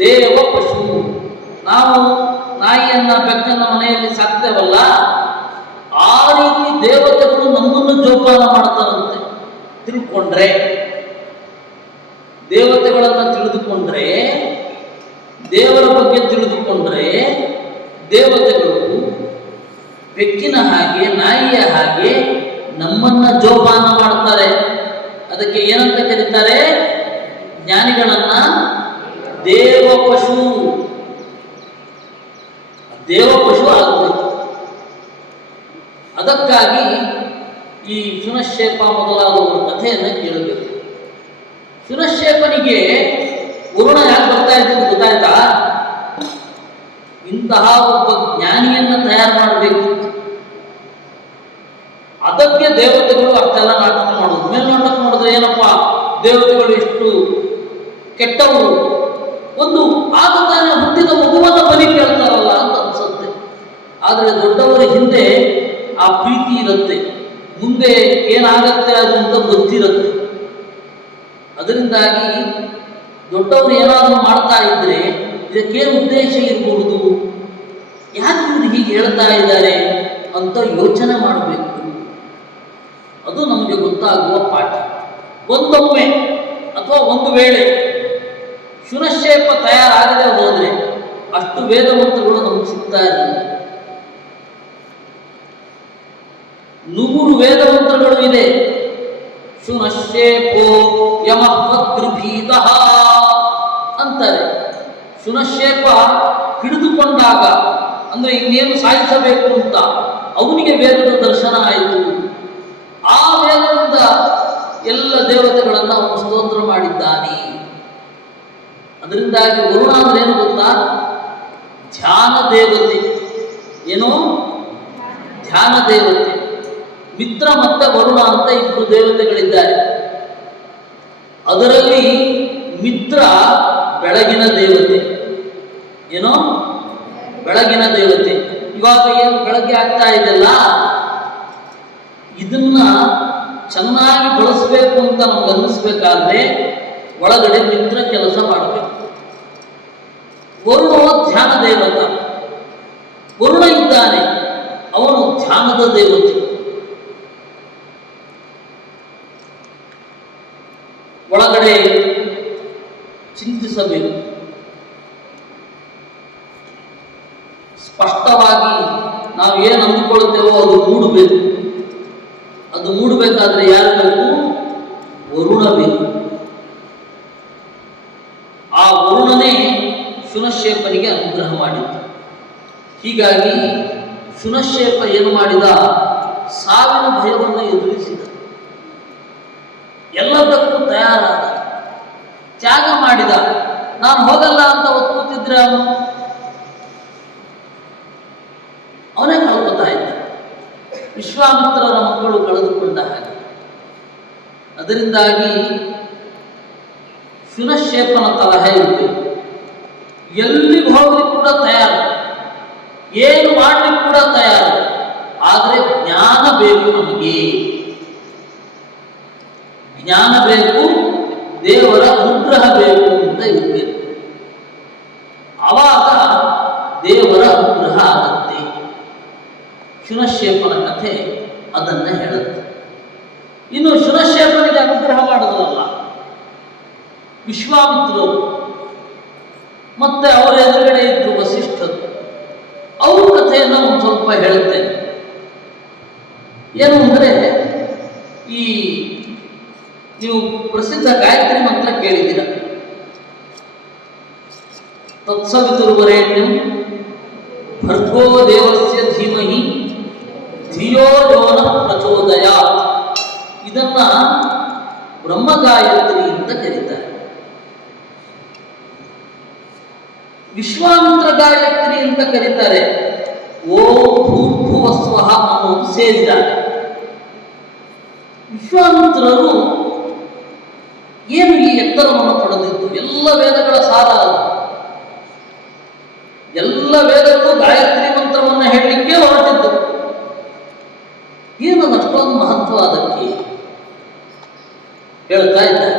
ದೇವ ಪಶು. ನಾವು ನಾಯಿಯನ್ನ ಬೆಕ್ಕನ್ನ ಮನೆಯಲ್ಲಿ ಸಾಕ್ತೇವಲ್ಲ, ಆ ರೀತಿ ದೇವತೆಗಳು ನಮ್ಮನ್ನು ಜೋಪಾನ ಮಾಡ್ತಾರಂತೆ. ತಿಳ್ಕೊಂಡ್ರೆ, ದೇವತೆಗಳನ್ನು ತಿಳಿದುಕೊಂಡ್ರೆ, ದೇವರ ಬಗ್ಗೆ ತಿಳಿದುಕೊಂಡ್ರೆ, ದೇವತೆಗಳು ಬೆಕ್ಕಿನ ಹಾಗೆ, ನಾಯಿಯ ಹಾಗೆ ನಮ್ಮನ್ನ ಜೋಪಾನ ಮಾಡ್ತಾರೆ. ಅದಕ್ಕೆ ಏನಂತ ಕರೀತಾರೆ? ಜ್ಞಾನಿಗಳನ್ನ ದೇವ ಪಶು. ದೇವ ಪಶು ಆಗಬೇಕು. ಅದಕ್ಕಾಗಿ ಈ ಶುನಶ್ಶೇಪ ಮೊದಲಾದವರ ಕಥೆಯನ್ನು ಕೇಳಬೇಕು. ಶುನಶ್ಶೇಪನಿಗೆ ವರುಣ ಯಾಕೆ ಬರ್ತಾ ಇದ್ದಿದ್ದು ಗೊತ್ತಾಯ್ತಾ? ಇಂತಹ ಒಬ್ಬ ಜ್ಞಾನಿಯನ್ನ ತಯಾರು ಮಾಡಬೇಕಿತ್ತು. ಅದಕ್ಕೆ ದೇವತೆಗಳು ಅಷ್ಟೆಲ್ಲ ನಾಟಕ ಮಾಡೋದು. ಮೇಲ್ನಾಟಕ ಮಾಡಿದ್ರೆ ಏನಪ್ಪ, ದೇವತೆಗಳು ಎಷ್ಟು ಕೆಟ್ಟವು, ಒಂದು ಆಗ ತಾನೇ ಹುಟ್ಟಿದ ಮಗುವನ್ನ ಬಲಿ ಕೇಳ್ತಾರಲ್ಲ ಅಂತ ಅನ್ಸುತ್ತೆ. ಆದರೆ ದೊಡ್ಡವರ ಹಿಂದೆ ಆ ಪ್ರೀತಿ ಇರುತ್ತೆ, ಮುಂದೆ ಏನಾಗತ್ತೆ ಅದು ಅಂತ ಗೊತ್ತಿರುತ್ತೆ. ಅದರಿಂದಾಗಿ ದೊಡ್ಡವರು ಏನಾದರೂ ಮಾಡ್ತಾ ಇದ್ರೆ ಇದಕ್ಕೇನು ಉದ್ದೇಶ ಇರಬಹುದು, ಯಾಕೆ ಇವರು ಹೀಗೆ ಹೇಳ್ತಾ ಇದ್ದಾರೆ ಅಂತ ಯೋಚನೆ ಮಾಡಬೇಕು. ಅದು ನಮಗೆ ಗೊತ್ತಾಗುವ ಪಾಠ. ಒಂದೊಮ್ಮೆ ಅಥವಾ ಒಂದು ವೇಳೆ ಶುನಶ್ಶೇಪ ತಯಾರಾಗದೆ ಹೋದರೆ ಅಷ್ಟು ವೇದ ಮಂತ್ರಗಳು ನಮಗೆ ಸಿಗ್ತಾ ಇರಲಿಲ್ಲ. 100 ವೇದ ಮಂತ್ರಗಳು ಇದೆ ಶುನಶ್ಶೇಪೋ ಯಮಃಪದ್ಗೃಭೀತಃ ಅಂತಾರೆ. ಶುನಶ್ಶೇಪ ಹಿಡಿದುಕೊಂಡಾಗ ಅಂದ್ರೆ ಇನ್ನೇನು ಸಾಯಿಸಬೇಕು ಅಂತ ಅವನಿಗೆ ವೇದದ ದರ್ಶನ ಆಯಿತು. ಆ ವೇದದಿಂದ ಎಲ್ಲ ದೇವತೆಗಳನ್ನು ಅವನು ಸ್ತೋತ್ರ ಮಾಡಿದ್ದಾನೆ. ಅದರಿಂದಾಗಿ ವರುಣ ಅಂದ್ರೆ ಏನು ಗೊತ್ತಾ? ಧ್ಯಾನ ದೇವತೆ. ಏನೋ ಧ್ಯಾನ ದೇವತೆ. ಮಿತ್ರ ಮತ್ತೆ ವರುಣ ಅಂತ ಇಬ್ಬರು ದೇವತೆಗಳಿದ್ದಾರೆ. ಅದರಲ್ಲಿ ಮಿತ್ರ ಬೆಳಗಿನ ದೇವತೆ. ಏನೋ ಬೆಳಗಿನ ದೇವತೆ. ಇವಾಗ ಏನು ಬೆಳಗ್ಗೆ ಆಗ್ತಾ ಇದೆಯಲ್ಲ, ಇದನ್ನ ಚೆನ್ನಾಗಿ ಬಳಸಬೇಕು ಅಂತ ನಮ್ಗೆ ಅನ್ನಿಸ್ಬೇಕಾದ್ರೆ ಒಳಗಡೆ ಮಿತ್ರ ಕೆಲಸ ಮಾಡಬೇಕು. ವರುಣ ಧ್ಯಾನ ದೇವತ. ವರುಣ ಇದ್ದಾನೆ, ಅವನು ಧ್ಯಾನದ ದೇವತೆ. ಒಳಗಡೆ ಚಿಂತಿಸಬೇಕು. ಸ್ಪಷ್ಟವಾಗಿ ನಾವು ಏನು ಅಂದುಕೊಳ್ತೇವೋ ಅದು ಮೂಡಬೇಕು. ಅದು ಮೂಡಬೇಕಾದ್ರೆ ಯಾರು ಬೇಕು? ವರುಣ ಬೇಕು. ಆ ವರುಣನೇ ಶುನಶ್ಶೇಪನಿಗೆ ಅನುಗ್ರಹ ಮಾಡಿದ್ದ. ಹೀಗಾಗಿ ಶುನಶ್ಶೇಪ ಏನು ಮಾಡಿದ? ಸಾವಿನ ಭಯವನ್ನು ಎದುರಿಸಿದ. ಎಲ್ಲದಕ್ಕೂ ತಯಾರಾದ, ತ್ಯಾಗ ಮಾಡಿದ. ನಾನು ಹೋಗಲ್ಲ ಅಂತ ಒತ್ತುತ್ತಿದ್ರೆ ಅವನೇ ಕಳ್ಕೊತಾ ಇದ್ದ. ವಿಶ್ವಾಮಿತ್ರರ ಮಕ್ಕಳು ಕಳೆದುಕೊಂಡ ಹಾಗೆ. ಅದರಿಂದಾಗಿ ಶುನಶ್ಶೇಪನ ತಲಹೆ ಇರಬೇಕು. ಎಲ್ಲಿಗೆ ಹೋಗ್ಲಿಕ್ಕೆ ಕೂಡ ತಯಾರು, ಏನು ಮಾಡ್ಲಿಕ್ಕೆ ಕೂಡ ತಯಾರು. ಆದರೆ ಜ್ಞಾನ ಬೇಕು ನಮಗೆ. ಜ್ಞಾನ ಬೇಕು, ದೇವರ ಅನುಗ್ರಹ ಬೇಕು ಅಂತ ಇರಬೇಕು. ಆವಾಗ ದೇವರ ಅನುಗ್ರಹ ಆಗುತ್ತೆ. ಶುನಶ್ಶೇಪನ ಕಥೆ ಅದನ್ನ ಹೇಳುತ್ತೆ. ಇನ್ನು ಶುನಶ್ಶೇಪನಿಗೆ ಅನುಗ್ರಹ ಮಾಡೋದಲ್ಲ, ವಿಶ್ವಾಮಿತ್ರರು ಮತ್ತೆ ಅವರ ಎದುರುಗಡೆ ಇದ್ರು ವಸಿಷ್ಠರು. ಅವ್ರ ಕಥೆಯನ್ನು ಒಂದು ಸ್ವಲ್ಪ ಹೇಳುತ್ತೇನೆ. ಏನು ಅಂದರೆ, ಈ ನೀವು ಪ್ರಸಿದ್ಧ ಗಾಯತ್ರಿ ಮಂತ್ರ ಕೇಳಿದ್ದೀರ. ತತ್ಸವಿತುರ್ವರೆಣ್ಯಂ ಭರ್ಗೋ ದೇವಸ್ಯ ಧೀಮಹಿ ಧಿಯೋ ಯೋ ನಃ ಪ್ರಚೋದಯಾತ್. ಇದನ್ನ ಬ್ರಹ್ಮಗಾಯತ್ರಿ ಅಂತ ಕರೀತಾರೆ. ವಿಶ್ವಾಮಿತ್ರ ಗಾಯತ್ರಿ ಅಂತ ಕರೀತಾರೆ. ಓಂ ಭೂರ್ಭುವಸ್ವಃ ಅನ್ನೋದು ಸೇರಿದ್ದಾರೆ. ವಿಶ್ವಾಮಿತ್ರರು ಏನು ಈ ಎತ್ತರವನ್ನು ಪಡೆದಿದ್ದು? ಎಲ್ಲ ವೇದಗಳ ಸಾರ ಅದು. ಎಲ್ಲ ವೇದಗಳು ಗಾಯತ್ರಿ ಮಂತ್ರವನ್ನು ಹೇಳಲಿಕ್ಕೆ ಹೊರಟಿದ್ದು. ಏನು ಅಷ್ಟೊಂದು ಮಹತ್ವ ಅದಕ್ಕೆ ಹೇಳ್ತಾ ಇದ್ದಾರೆ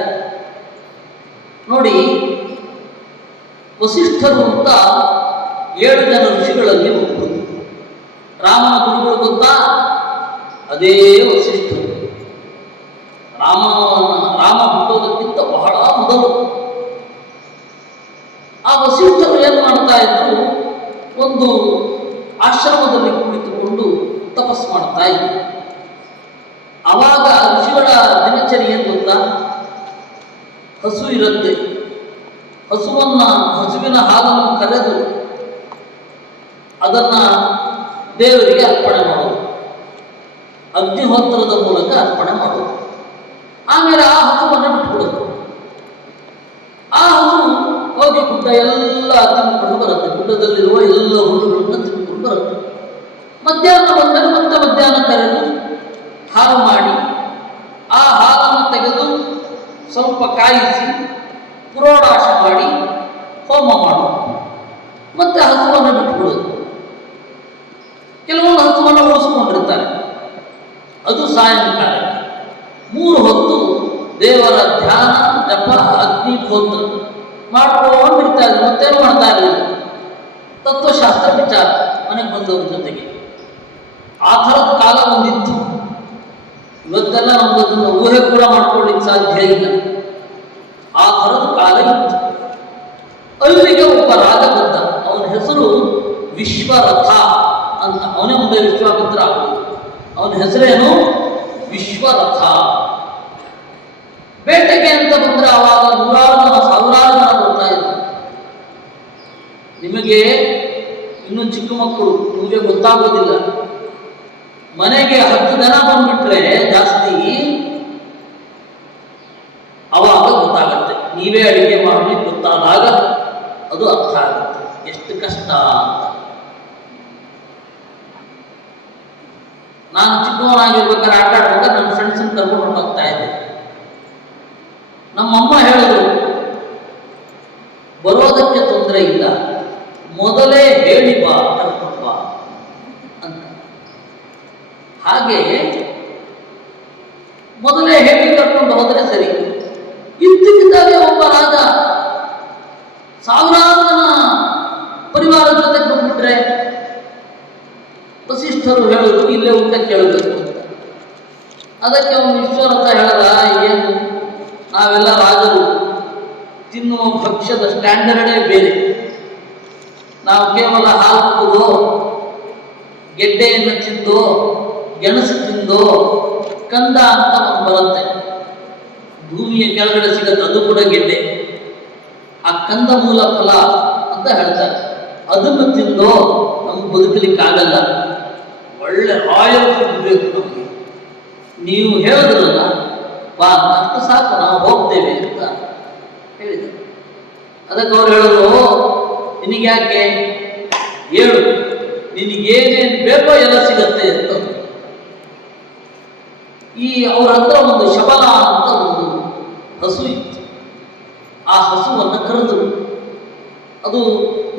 ನೋಡಿ. ವಸಿಷ್ಠರು ಅಂತ 7 ಜನ ಋಷಿಗಳಲ್ಲಿ ಒಬ್ಬರು. ರಾಮನ ಗುರುಗಳು ಗೊತ್ತಾ? ಅದೇ ವಸಿಷ್ಠರು. ರಾಮ ಹುಟ್ಟೋದಕ್ಕಿಂತ ಬಹಳ ಮೊದಲು ಆ ವಸಿಷ್ಠರು ಏನು ಮಾಡ್ತಾ ಇದ್ರು? ಒಂದು ಆಶ್ರಮದಲ್ಲಿ ಕುಳಿತುಕೊಂಡು ತಪಸ್ಸು ಮಾಡ್ತಾ ಇದ್ರು. ಆವಾಗ ಋಷಿಗಳ ದಿನಚರಿ ಏನು ಗೊತ್ತಾ? ಹಸು ಇರುತ್ತೆ. ಹಸುವಿನ ಹಾಲನ್ನು ಕರೆದು ಅದನ್ನ ದೇವರಿಗೆ ಅರ್ಪಣೆ ಮಾಡೋದು, ಅಗ್ನಿಹೋತ್ರದ ಮೂಲಕ ಅರ್ಪಣೆ ಮಾಡೋದು. ಆಮೇಲೆ ಆ ಹಸುವನ್ನು ಬಿಟ್ಬಿಡೋದು. ಆ ಹಸು ಹೋಗಿ ಗುಡ್ಡ ಎಲ್ಲ ತಿನ್ಕೊಂಡು ಬರುತ್ತೆ. ಗುಡ್ಡದಲ್ಲಿರುವ ಎಲ್ಲ ಹುಲ್ಲುಗಳನ್ನು ತಿನ್ಕೊಂಡು ಬರುತ್ತೆ. ಮಧ್ಯಾಹ್ನ ಬಂದರೆ ಮತ್ತೆ ಮಧ್ಯಾಹ್ನ ಕರೆದು ಹಾಲು ಮಾಡಿ ಆ ಹಾಲನ್ನು ತೆಗೆದು ಸ್ವಲ್ಪ ಕಾಯಿಸಿ ಪುರೋಡಾಶ ಮಾಡಿ ಹೋಮ ಮಾಡೋದು. ಮತ್ತೆ ಹಸುವನ್ನು ಬಿಟ್ಬಿಡೋದು. ಕೆಲವೊಂದು ಹಸುವನ್ನು ಉಳಿಸ್ಕೊಂಡಿರ್ತಾರೆ. ಅದು ಸಾಯಂಕಾಲಕ್ಕೆ 3 ಹೊತ್ತು ದೇವರ ಧ್ಯಾನ, ಜಪ, ಅಗ್ನಿಹೋತ್ರ ಮಾಡ್ಕೊಂಡಿರ್ತಾರೆ. ಮತ್ತೇನು ಮಾಡ್ತಾ ಇರಲಿಲ್ಲ. ತತ್ವಶಾಸ್ತ್ರ ವಿಚಾರ ಮನೆಗೆ ಬಂದವ್ರ ಜೊತೆಗೆ. ಆ ಥರದ ಕಾಲ ಒಂದಿತ್ತು. ಇವತ್ತೆಲ್ಲ ನಮ್ಗದನ್ನು ಊಹೆ ಕೂಡ ಮಾಡ್ಕೊಳ್ಳಿಕ್ಕೆ ಸಾಧ್ಯ ಇಲ್ಲ. ಆ ಥರದ ಕಾಲ ಇತ್ತು. ಅಲ್ಲಿಗೆ ಒಬ್ಬ ರಾಜ ಬಂದ. ಅವನ ಹೆಸರು ವಿಶ್ವರಥ ಅಂತ. ಅವನೇ ಮುಂದೆ ವಿಶ್ವಾಮಿತ್ರ ಆಗೋದು. ಅವನ ಹೆಸರೇನು? ವಿಶ್ವರಥ. ಬೇಟೆಗೆ ಅಂತ ಬಂದ್ರೆ ಆವಾಗ ನೂರಾರು ಜನ ಸಾವಿರಾರು ಜನ ಬರ್ತಾ ಇದ್ರು. ನಿಮಗೆ ಇನ್ನು ಚಿಕ್ಕ ಮಕ್ಕಳು, ನಿಮಗೆ ಗೊತ್ತಾಗೋದಿಲ್ಲ. ಮನೆಗೆ 10 ಜನ ಬಂದ್ಬಿಟ್ರೆ ಜಾಸ್ತಿ, ಅವಾಗ ಗೊತ್ತಾಗತ್ತೆ. ನೀವೇ ಅಡಿಗೆ ಮಾಡಲಿಕ್ಕೆ ಗೊತ್ತಾದಾಗ ಅದು ಅರ್ಥ ಆಗುತ್ತೆ ಎಷ್ಟು ಕಷ್ಟ ಅಂತ. ನಾನು ಚಿಕ್ಕವನಾಗಿರ್ಬೇಕಾದ್ರೆ ಆಟ ಆಡ್ಬೇಕಾದ್ರೆ ನನ್ನ ಫ್ರೆಂಡ್ಸ್ ಕರ್ಕೊಂಡು ಹೊರಟೋಗ್ತಾ ಇದ್ದೆ. ನಮ್ಮಮ್ಮ ಹೇಳಿದ್ರು, ಬರೋದಕ್ಕೆ ತೊಂದರೆ ಇಲ್ಲ, ಮೊದಲೇ ಹೇಳಿ ಬಾ, ಕರ್ಕೊಂಡು ಬಾ ಅಂತ. ಹಾಗೆ ಮೊದಲೇ ಹೇಳಿ ಕರ್ಕೊಂಡು ಹೋದರೆ ಸರಿ. ಇದ್ದಕ್ಕಿದ್ದಾಗೆ ಒಬ್ಬ ರಾಜ ಸಾವಿರಾರು ಜನ ಪರಿವಾರದ ಜೊತೆಗೆ ಬಂದ್ಬಿಟ್ರೆ ವಸಿಷ್ಠರು ಹೇಳಿದ್ರು ಇಲ್ಲೇ ಊಟ ಕೇಳಬೇಕು ಅಂತ. ಅದಕ್ಕೆ ಅವನು ವಿಶ್ವರಥ ಹೇಳಿದ, ಏನು ನಾವೆಲ್ಲ ರಾಜರು, ತಿನ್ನುವ ಭಕ್ಷ್ಯದ ಸ್ಟ್ಯಾಂಡರ್ಡೇ ಬೇರೆ. ನಾವು ಕೇವಲ ಹಾಲು ಕುಡಿದೋ, ಗೆಡ್ಡೆಯನ್ನು ತಿಂದೋ, ಗೆಣಸು ತಿಂದೋ ಕಂದ ಅಂತ ಒಂದು ಬರುತ್ತೆ, ಭೂಮಿಯ ಕೆಳಗಡೆ ಸಿಗತ್ತೆ, ಅದು ಕೂಡ ಗೆಡ್ಡೆ. ಆ ಕಂದ ಮೂಲ ಫಲ ಅಂತ ಹೇಳ್ತಾರೆ. ಅದನ್ನು ತಿಂದೋ ನಮ್ಗೆ ಬದುಕಲಿಕ್ಕಾಗಲ್ಲ, ಒಳ್ಳೆ ರಾಯಲ್ ಫುಡ್ ಬೇಕು ನಮಗೆ. ನೀವು ಹೇಳಿದ್ರಲ್ಲ ಬಾ, ಅಷ್ಟು ಸಾಕು, ನಾವು ಹೋಗ್ತೇವೆ ಅಂತ ಹೇಳಿದರು. ಅದಕ್ಕೆ ಅವ್ರು ಹೇಳಿದ್ರು, ನಿನಗೆ ಯಾಕೆ ಹೇಳು, ನಿನಗೇನೇನು ಬೇಕೋ ಎಲ್ಲ ಸಿಗತ್ತೆ ಅಂತ. ಈ ಅವ್ರ ಹತ್ರ ಒಂದು ಶಬಲ ಅಂತ ಒಂದು ಹಸು ಇತ್ತು. ಆ ಹಸುವನ್ನು ಕರೆದರು. ಅದು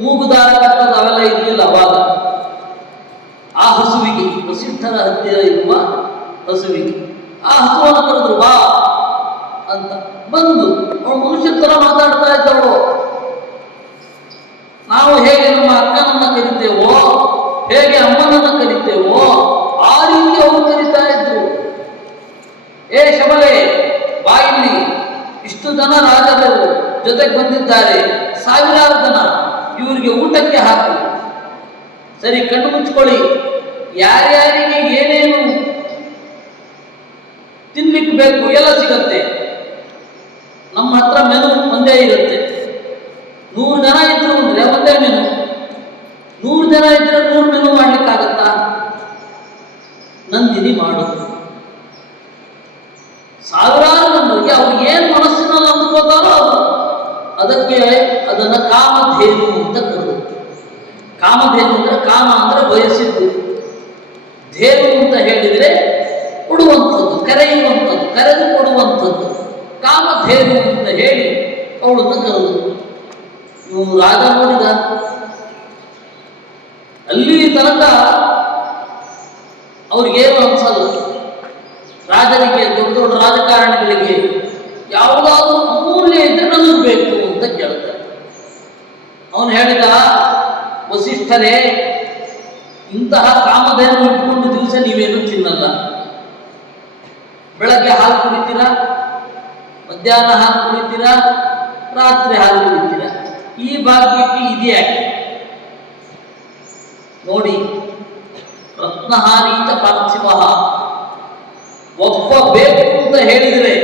ಮೂಗುದಾರ ಕಟ್ಟೋದು ಅವೆಲ್ಲ ಇರಲಿಲ್ಲ ಅವಾಗ. ಆ ಹಸುವಿಗೆ, ವಸಿಷ್ಠರ ಹತ್ತಿರ ಇರುವ ಹಸುವಿಗೆ ಆ ಹಸುವನ್ನು ಕರೆದ್ರು, ಬಾ ಅಂತ. ಬಂದು ಅವಳು ಮನುಷ್ಯನ ಥರ ಮಾತಾಡ್ತಾ ಇದ್ದವಳು. ನಾವು ಹೇಗೆ ನಮ್ಮ ಅಕ್ಕನನ್ನ ಕರಿತೇವೋ, ಹೇಗೆ ಅಮ್ಮನನ್ನ ಕರಿತೇವೋ, ಆ ರೀತಿ ಅವರು ಕರೀತಾ ಇದ್ರು. ಏ ಶಬಲೆ, ಬಾ ಇಲ್ಲಿ, ಇಷ್ಟು ಜನ ರಾಜರು ಜೊತೆಗೆ ಬಂದಿದ್ದಾರೆ, ಸಾವಿರಾರು ಜನ, ಇವರಿಗೆ ಊಟಕ್ಕೆ ಹಾಕು. ಸರಿ, ಕಣ್ಣು ಮುಚ್ಕೊಳ್ಳಿ, ಯಾರ್ಯಾರಿಗೆ ಏನೇನು ತಿನ್ಲಿಕ್ಕೆ ಬೇಕು ಎಲ್ಲ ಸಿಗತ್ತೆ. ನಮ್ಮ ಹತ್ರ ಮೆನು ಒಂದೇ ಇರುತ್ತೆ. 100 ಜನ ಇದ್ರು ಅಂದ್ರೆ ಒಂದೇ ಮೆನು. 100 ಜನ ಇದ್ರೆ 100 ಮೆನು ಮಾಡ್ಲಿಕ್ಕಾಗತ್ತಾ? ನಂದಿನಿ ಮಾಡೋದು. ಸಾವಿರಾರು ಜನರಿಗೆ ಅವ್ರಿಗೆ ಏನು ಮನಸ್ಸಿನಲ್ಲಿ ಅಂದ್ಕೋತಾರೋ ಅದು. ಅದಕ್ಕೆ ಅದನ್ನ ಕಾಮಧೇನು ಅಂತ ಕರೆದು. ಕಾಮಧೇನು ಅಂದ್ರೆ, ಕಾಮ ಅಂದ್ರೆ ಬಯಸಿದ್ದು, ಧೇನು ಅಂತ ಹೇಳಿದ್ರೆ ಕೊಡುವಂಥದ್ದು, ಕರೆಯುವಂಥದ್ದು, ಕರೆದು ಕೊಡುವಂಥದ್ದು. ಕಾಮಧೇನು ಅಂತ ಹೇಳಿ ಅವಳನ್ನು ಕರೆದು. ಇವನು ರಾಜ ನೋಡಿದ, ಅಲ್ಲಿ ತನಕ ಅವ್ರಿಗೇನು ಅನ್ಸಲ್ಲ. ರಾಜರಿಗೆ, ದೊಡ್ಡ ದೊಡ್ಡ ರಾಜಕಾರಣಿಗಳಿಗೆ ಯಾವುದಾದ್ರೂ ಅಮೂಲ್ಯ ಇದ್ರೆ ನನಗೆ ಬೇಕು ಅಂತ ಕೇಳ್ತಾರೆ. ಅವನು ಹೇಳಿದ, ವಸಿಷ್ಠರೇ, ಇಂತಹ ಕಾಮಧೇನು ಇಟ್ಕೊಂಡು ದಿವಸ ನೀವೇನು ತಿನ್ನಲ್ಲ. ಬೆಳಗ್ಗೆ ಹಾಲು ಕುಡಿತೀರಾ, ಮಧ್ಯಾಹ್ನ ಹಾಲು ಕುಡಿತೀರಾ, ರಾತ್ರಿ ಹಾಲು ಕುಡಿತೀರಾ. ಈ ಭಾಗ್ಯಕ್ಕೆ ಇದ್ಯಾಕೆ? ನೋಡಿ, ರತ್ನಹಾರೀತ ಪಾರ್ಥಿವ, ಒಬ್ಬ ಬೇಕು ಅಂತ ಹೇಳಿದರೆ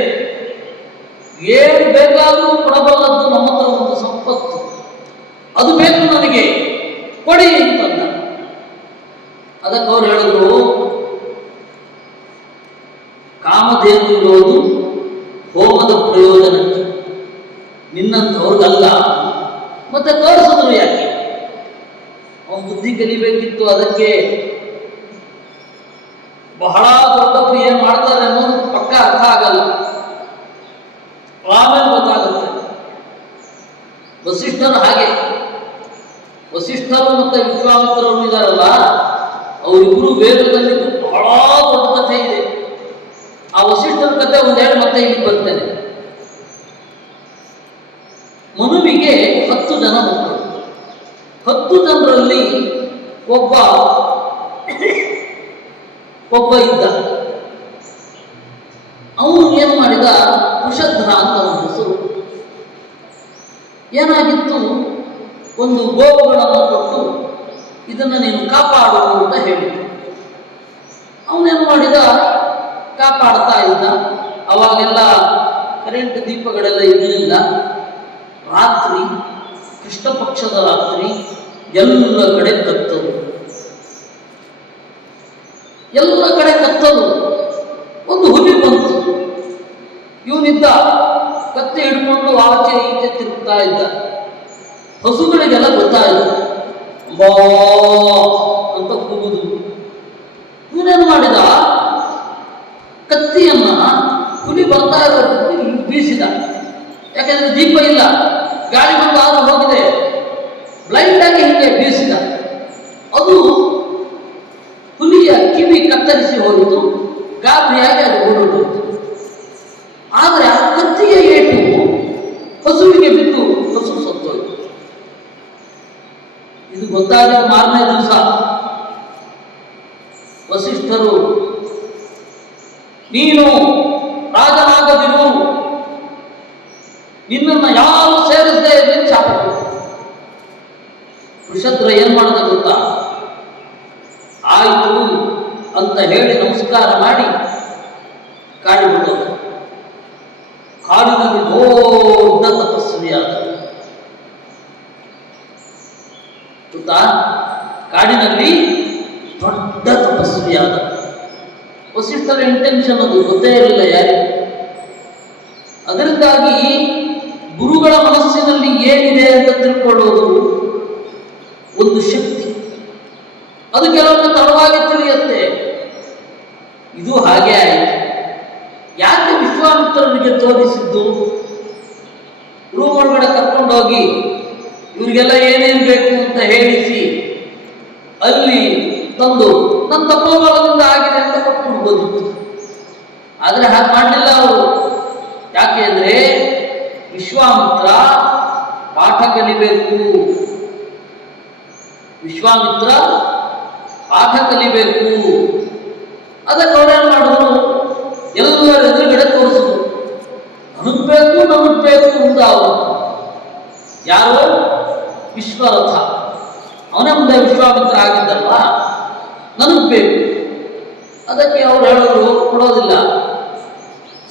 ಏನು ಬೇಕಾದರೂ ಕೊಡಬಲ್ಲದ್ದು ನಮ್ಮ ಹತ್ರ ಒಂದು ಸಂಪತ್ತು, ಅದು ಬೇಕು ನನಗೆ, ಕೊಡಿ ಅಂತಂದ. ಅದಕ್ಕೆ ಅವ್ರು ಹೇಳಿದ್ರು, ಕಾಮಧೇನು ಇರೋದು ಹೋಮದ ಪ್ರಯೋಜನಕ್ಕೆ, ನಿನ್ನಂಥವ್ರಿಗಲ್ಲ. ಮತ್ತೆ ತೋರಿಸಿದ್ರು ಯಾಕೆ? ಅವನು ಬುದ್ಧಿ ಕಲಿಬೇಕಿತ್ತು. ಅದಕ್ಕೆ ಬಹಳ ದೊಡ್ಡವರು ಏನ್ ಮಾಡ್ತಾರೆ ಅನ್ನೋದು ಪಕ್ಕ ಅರ್ಥ ಆಗಲ್ಲ, ಆಮೇಲೆ ಗೊತ್ತಾಗುತ್ತೆ. ವಸಿಷ್ಠರು ಹಾಗೆ, ವಸಿಷ್ಠರು ಮತ್ತೆ ವಿಶ್ವಾಮಿತ್ರರು ಇದಾರಲ್ಲ, ಅವರಿಬ್ಬರು ವೇದದಲ್ಲಿ ಬಹಳ ದೊಡ್ಡ ಕಥೆ ಇದೆ. ಆ ವಸಿಷ್ಠರ ಕಥೆ ಒಂದೆರಡು ಮತ್ತೆ ಇಲ್ಲಿ ಬರ್ತೇನೆ. ಮನುವಿಗೆ 10 ಜನ ಮಕ್ಕಳು. 10 ಜನರಲ್ಲಿ ಒಬ್ಬ ಇದ್ದ. ಅವನು ಏನು ಮಾಡಿದ, ಕುಶಧ್ರ ಅಂತ ಒಂದು ಹೆಸರು. ಏನಾಗಿತ್ತು, ಒಂದು ಗೋವುಗಳನ್ನು ಕೊಟ್ಟು ಇದನ್ನು ನೀನು ಕಾಪಾಡು ಅಂತ ಹೇಳಿದ. ಅವನೇನು ಮಾಡಿದ, ಕಾಪಾಡ್ತಾ ಇದ್ದ. ಅವಾಗೆಲ್ಲ ಕರೆಂಟ್ ದೀಪಗಳೆಲ್ಲ ಇರಲಿಲ್ಲ. ರಾತ್ರಿ, ಕೃಷ್ಣ ಪಕ್ಷದ ರಾತ್ರಿ, ಎಲ್ಲ ಕಡೆ ಕತ್ತಲು, ಎಲ್ಲ ಕಡೆ ಕತ್ತಲು. ಒಂದು ಹುಲಿ ಬಂತು. ಇವನಿದ್ದ ಕತ್ತೆ ಹಿಡ್ಕೊಂಡು ಆಚೆ ಈಚೆ ತಿರುಗ್ತಾ ಇದ್ದ. ಹಸುಗಳಿಗೆಲ್ಲ ಗೊತ್ತಾಯಿತು, ಬಾ ಅಂತ ಕೂಗುದು. ಇವನೇನು ಮಾಡಿದ, ಕತ್ತಿಯನ್ನ ಹುಲಿ ಬರ್ತಾ ಇರೋದು ಬೀಸಿದ. ಯಾಕೆಂದ್ರೆ ದೀಪ ಇಲ್ಲ, ಗಾಳಿ ಬಂದು ಆರು ಹೋಗಿದೆ, ಬ್ಲೈಂಡ್ ಆಗಿ ಹೀಗೆ ಬೀಸಿದ. ಅದು ಹುಲಿಯ ಕಿವಿ ಕತ್ತರಿಸಿ ಹೋಯಿತು, ಗಾಬರಿಯಾಗಿ ಅದು ಓಡೋದು. ಆದರೆ ಆ ಕತ್ತಿಯ ಏಟು ಹಸುವಿಗೆ ಬಿದ್ದು ಹಸು ಸತ್ತೋಯ್ತು. ಇದು ಗೊತ್ತಾದ ಮಾರನೇ ದಿವಸ ವಸಿಷ್ಠರು, ನೀನು ರಾಜನಾಗದಿರು, ನಿನ್ನನ್ನು ಯಾರು ಸೇರಿಸದೆ ಎಂದು ಶಾಪ ಕೊಟ್ಟರು. ವೃಷದ್ರ ಏನ್ ಮಾಡಿದ ಗೊತ್ತಾ? ಆಯಿತು ಅಂತ ಹೇಳಿ ನಮಸ್ಕಾರ ಮಾಡಿ ಕಾಡಿಬಿಟ್ಟು ಕಾಡಿನಲ್ಲಿ ದೊಡ್ಡ ತಪಸ್ವಿಯಾದ. ಗೊತ್ತಾ? ಕಾಡಿನಲ್ಲಿ ದೊಡ್ಡ ತಪಸ್ವಿಯಾದ. ವಸಿಷ್ಠರ ಇಂಟೆನ್ಷನ್ ಅದು ಗೊತ್ತೇ ಇರಲಿಲ್ಲ ಯಾರಿಗೂ. ಅದರಿಂದಾಗಿ ಗುರುಗಳ ಮನಸ್ಸಿನಲ್ಲಿ ಏನಿದೆ ಅಂತ ತಿಳ್ಕೊಳ್ಳೋದು ಒಂದು ಶಕ್ತಿ. ಅದು ಕೆಲವೊಮ್ಮೆ ತಡವಾಗಿ ತಿಳಿಯುತ್ತೆ. ಇದು ಹಾಗೆ ಆಯಿತು. ಯಾಕೆ ವಿಶ್ವಾಮಿತ್ರನಿಗೆ ತೋರಿಸಿದ್ದು? ರೂಮ್ ಒಳಗಡೆ ಕರ್ಕೊಂಡೋಗಿ ಇವರಿಗೆಲ್ಲ ಏನೇನು ಬೇಕು ಅಂತ ಹೇಳಿಸಿ ಅಲ್ಲಿ ತಂದು ನನ್ನ ತಪೋಬಲದಿಂದ ಆಗಿದೆ ಅಂತ ಕೊಟ್ಬಿಡ್ಬೋದಿತ್ತು. ಆದರೆ ಹಾಗೆ ಮಾಡಲಿಲ್ಲ ಅವರು. ಯಾಕೆ ಅಂದರೆ ವಿಶ್ವಾಮಿತ್ರ ಪಾಠ ಕಲಿಬೇಕು. ವಿಶ್ವಾಮಿತ್ರ ಪಾಠ ಕಲಿಬೇಕು. ಅದಕ್ಕೆ ಅವರೇನು ಮಾಡಿದ್ರು, ಎಲ್ಲರ ಎದುರುಗಡೆ ತೋರಿಸಿದ್ರು. ನಮಗ್ ಬೇಕು ಅಂತ ಅವರು. ಯಾರು? ವಿಶ್ವರಥ. ಅವನೇ ಮುಂದೆ ವಿಶ್ವಾಮಿತ್ರ ಆಗಿದ್ದಲ್ಲ, ನನಗ್ ಬೇಕು. ಅದಕ್ಕೆ ಅವ್ರು ಹೇಳಿದ್ರು, ಕೊಡೋದಿಲ್ಲ.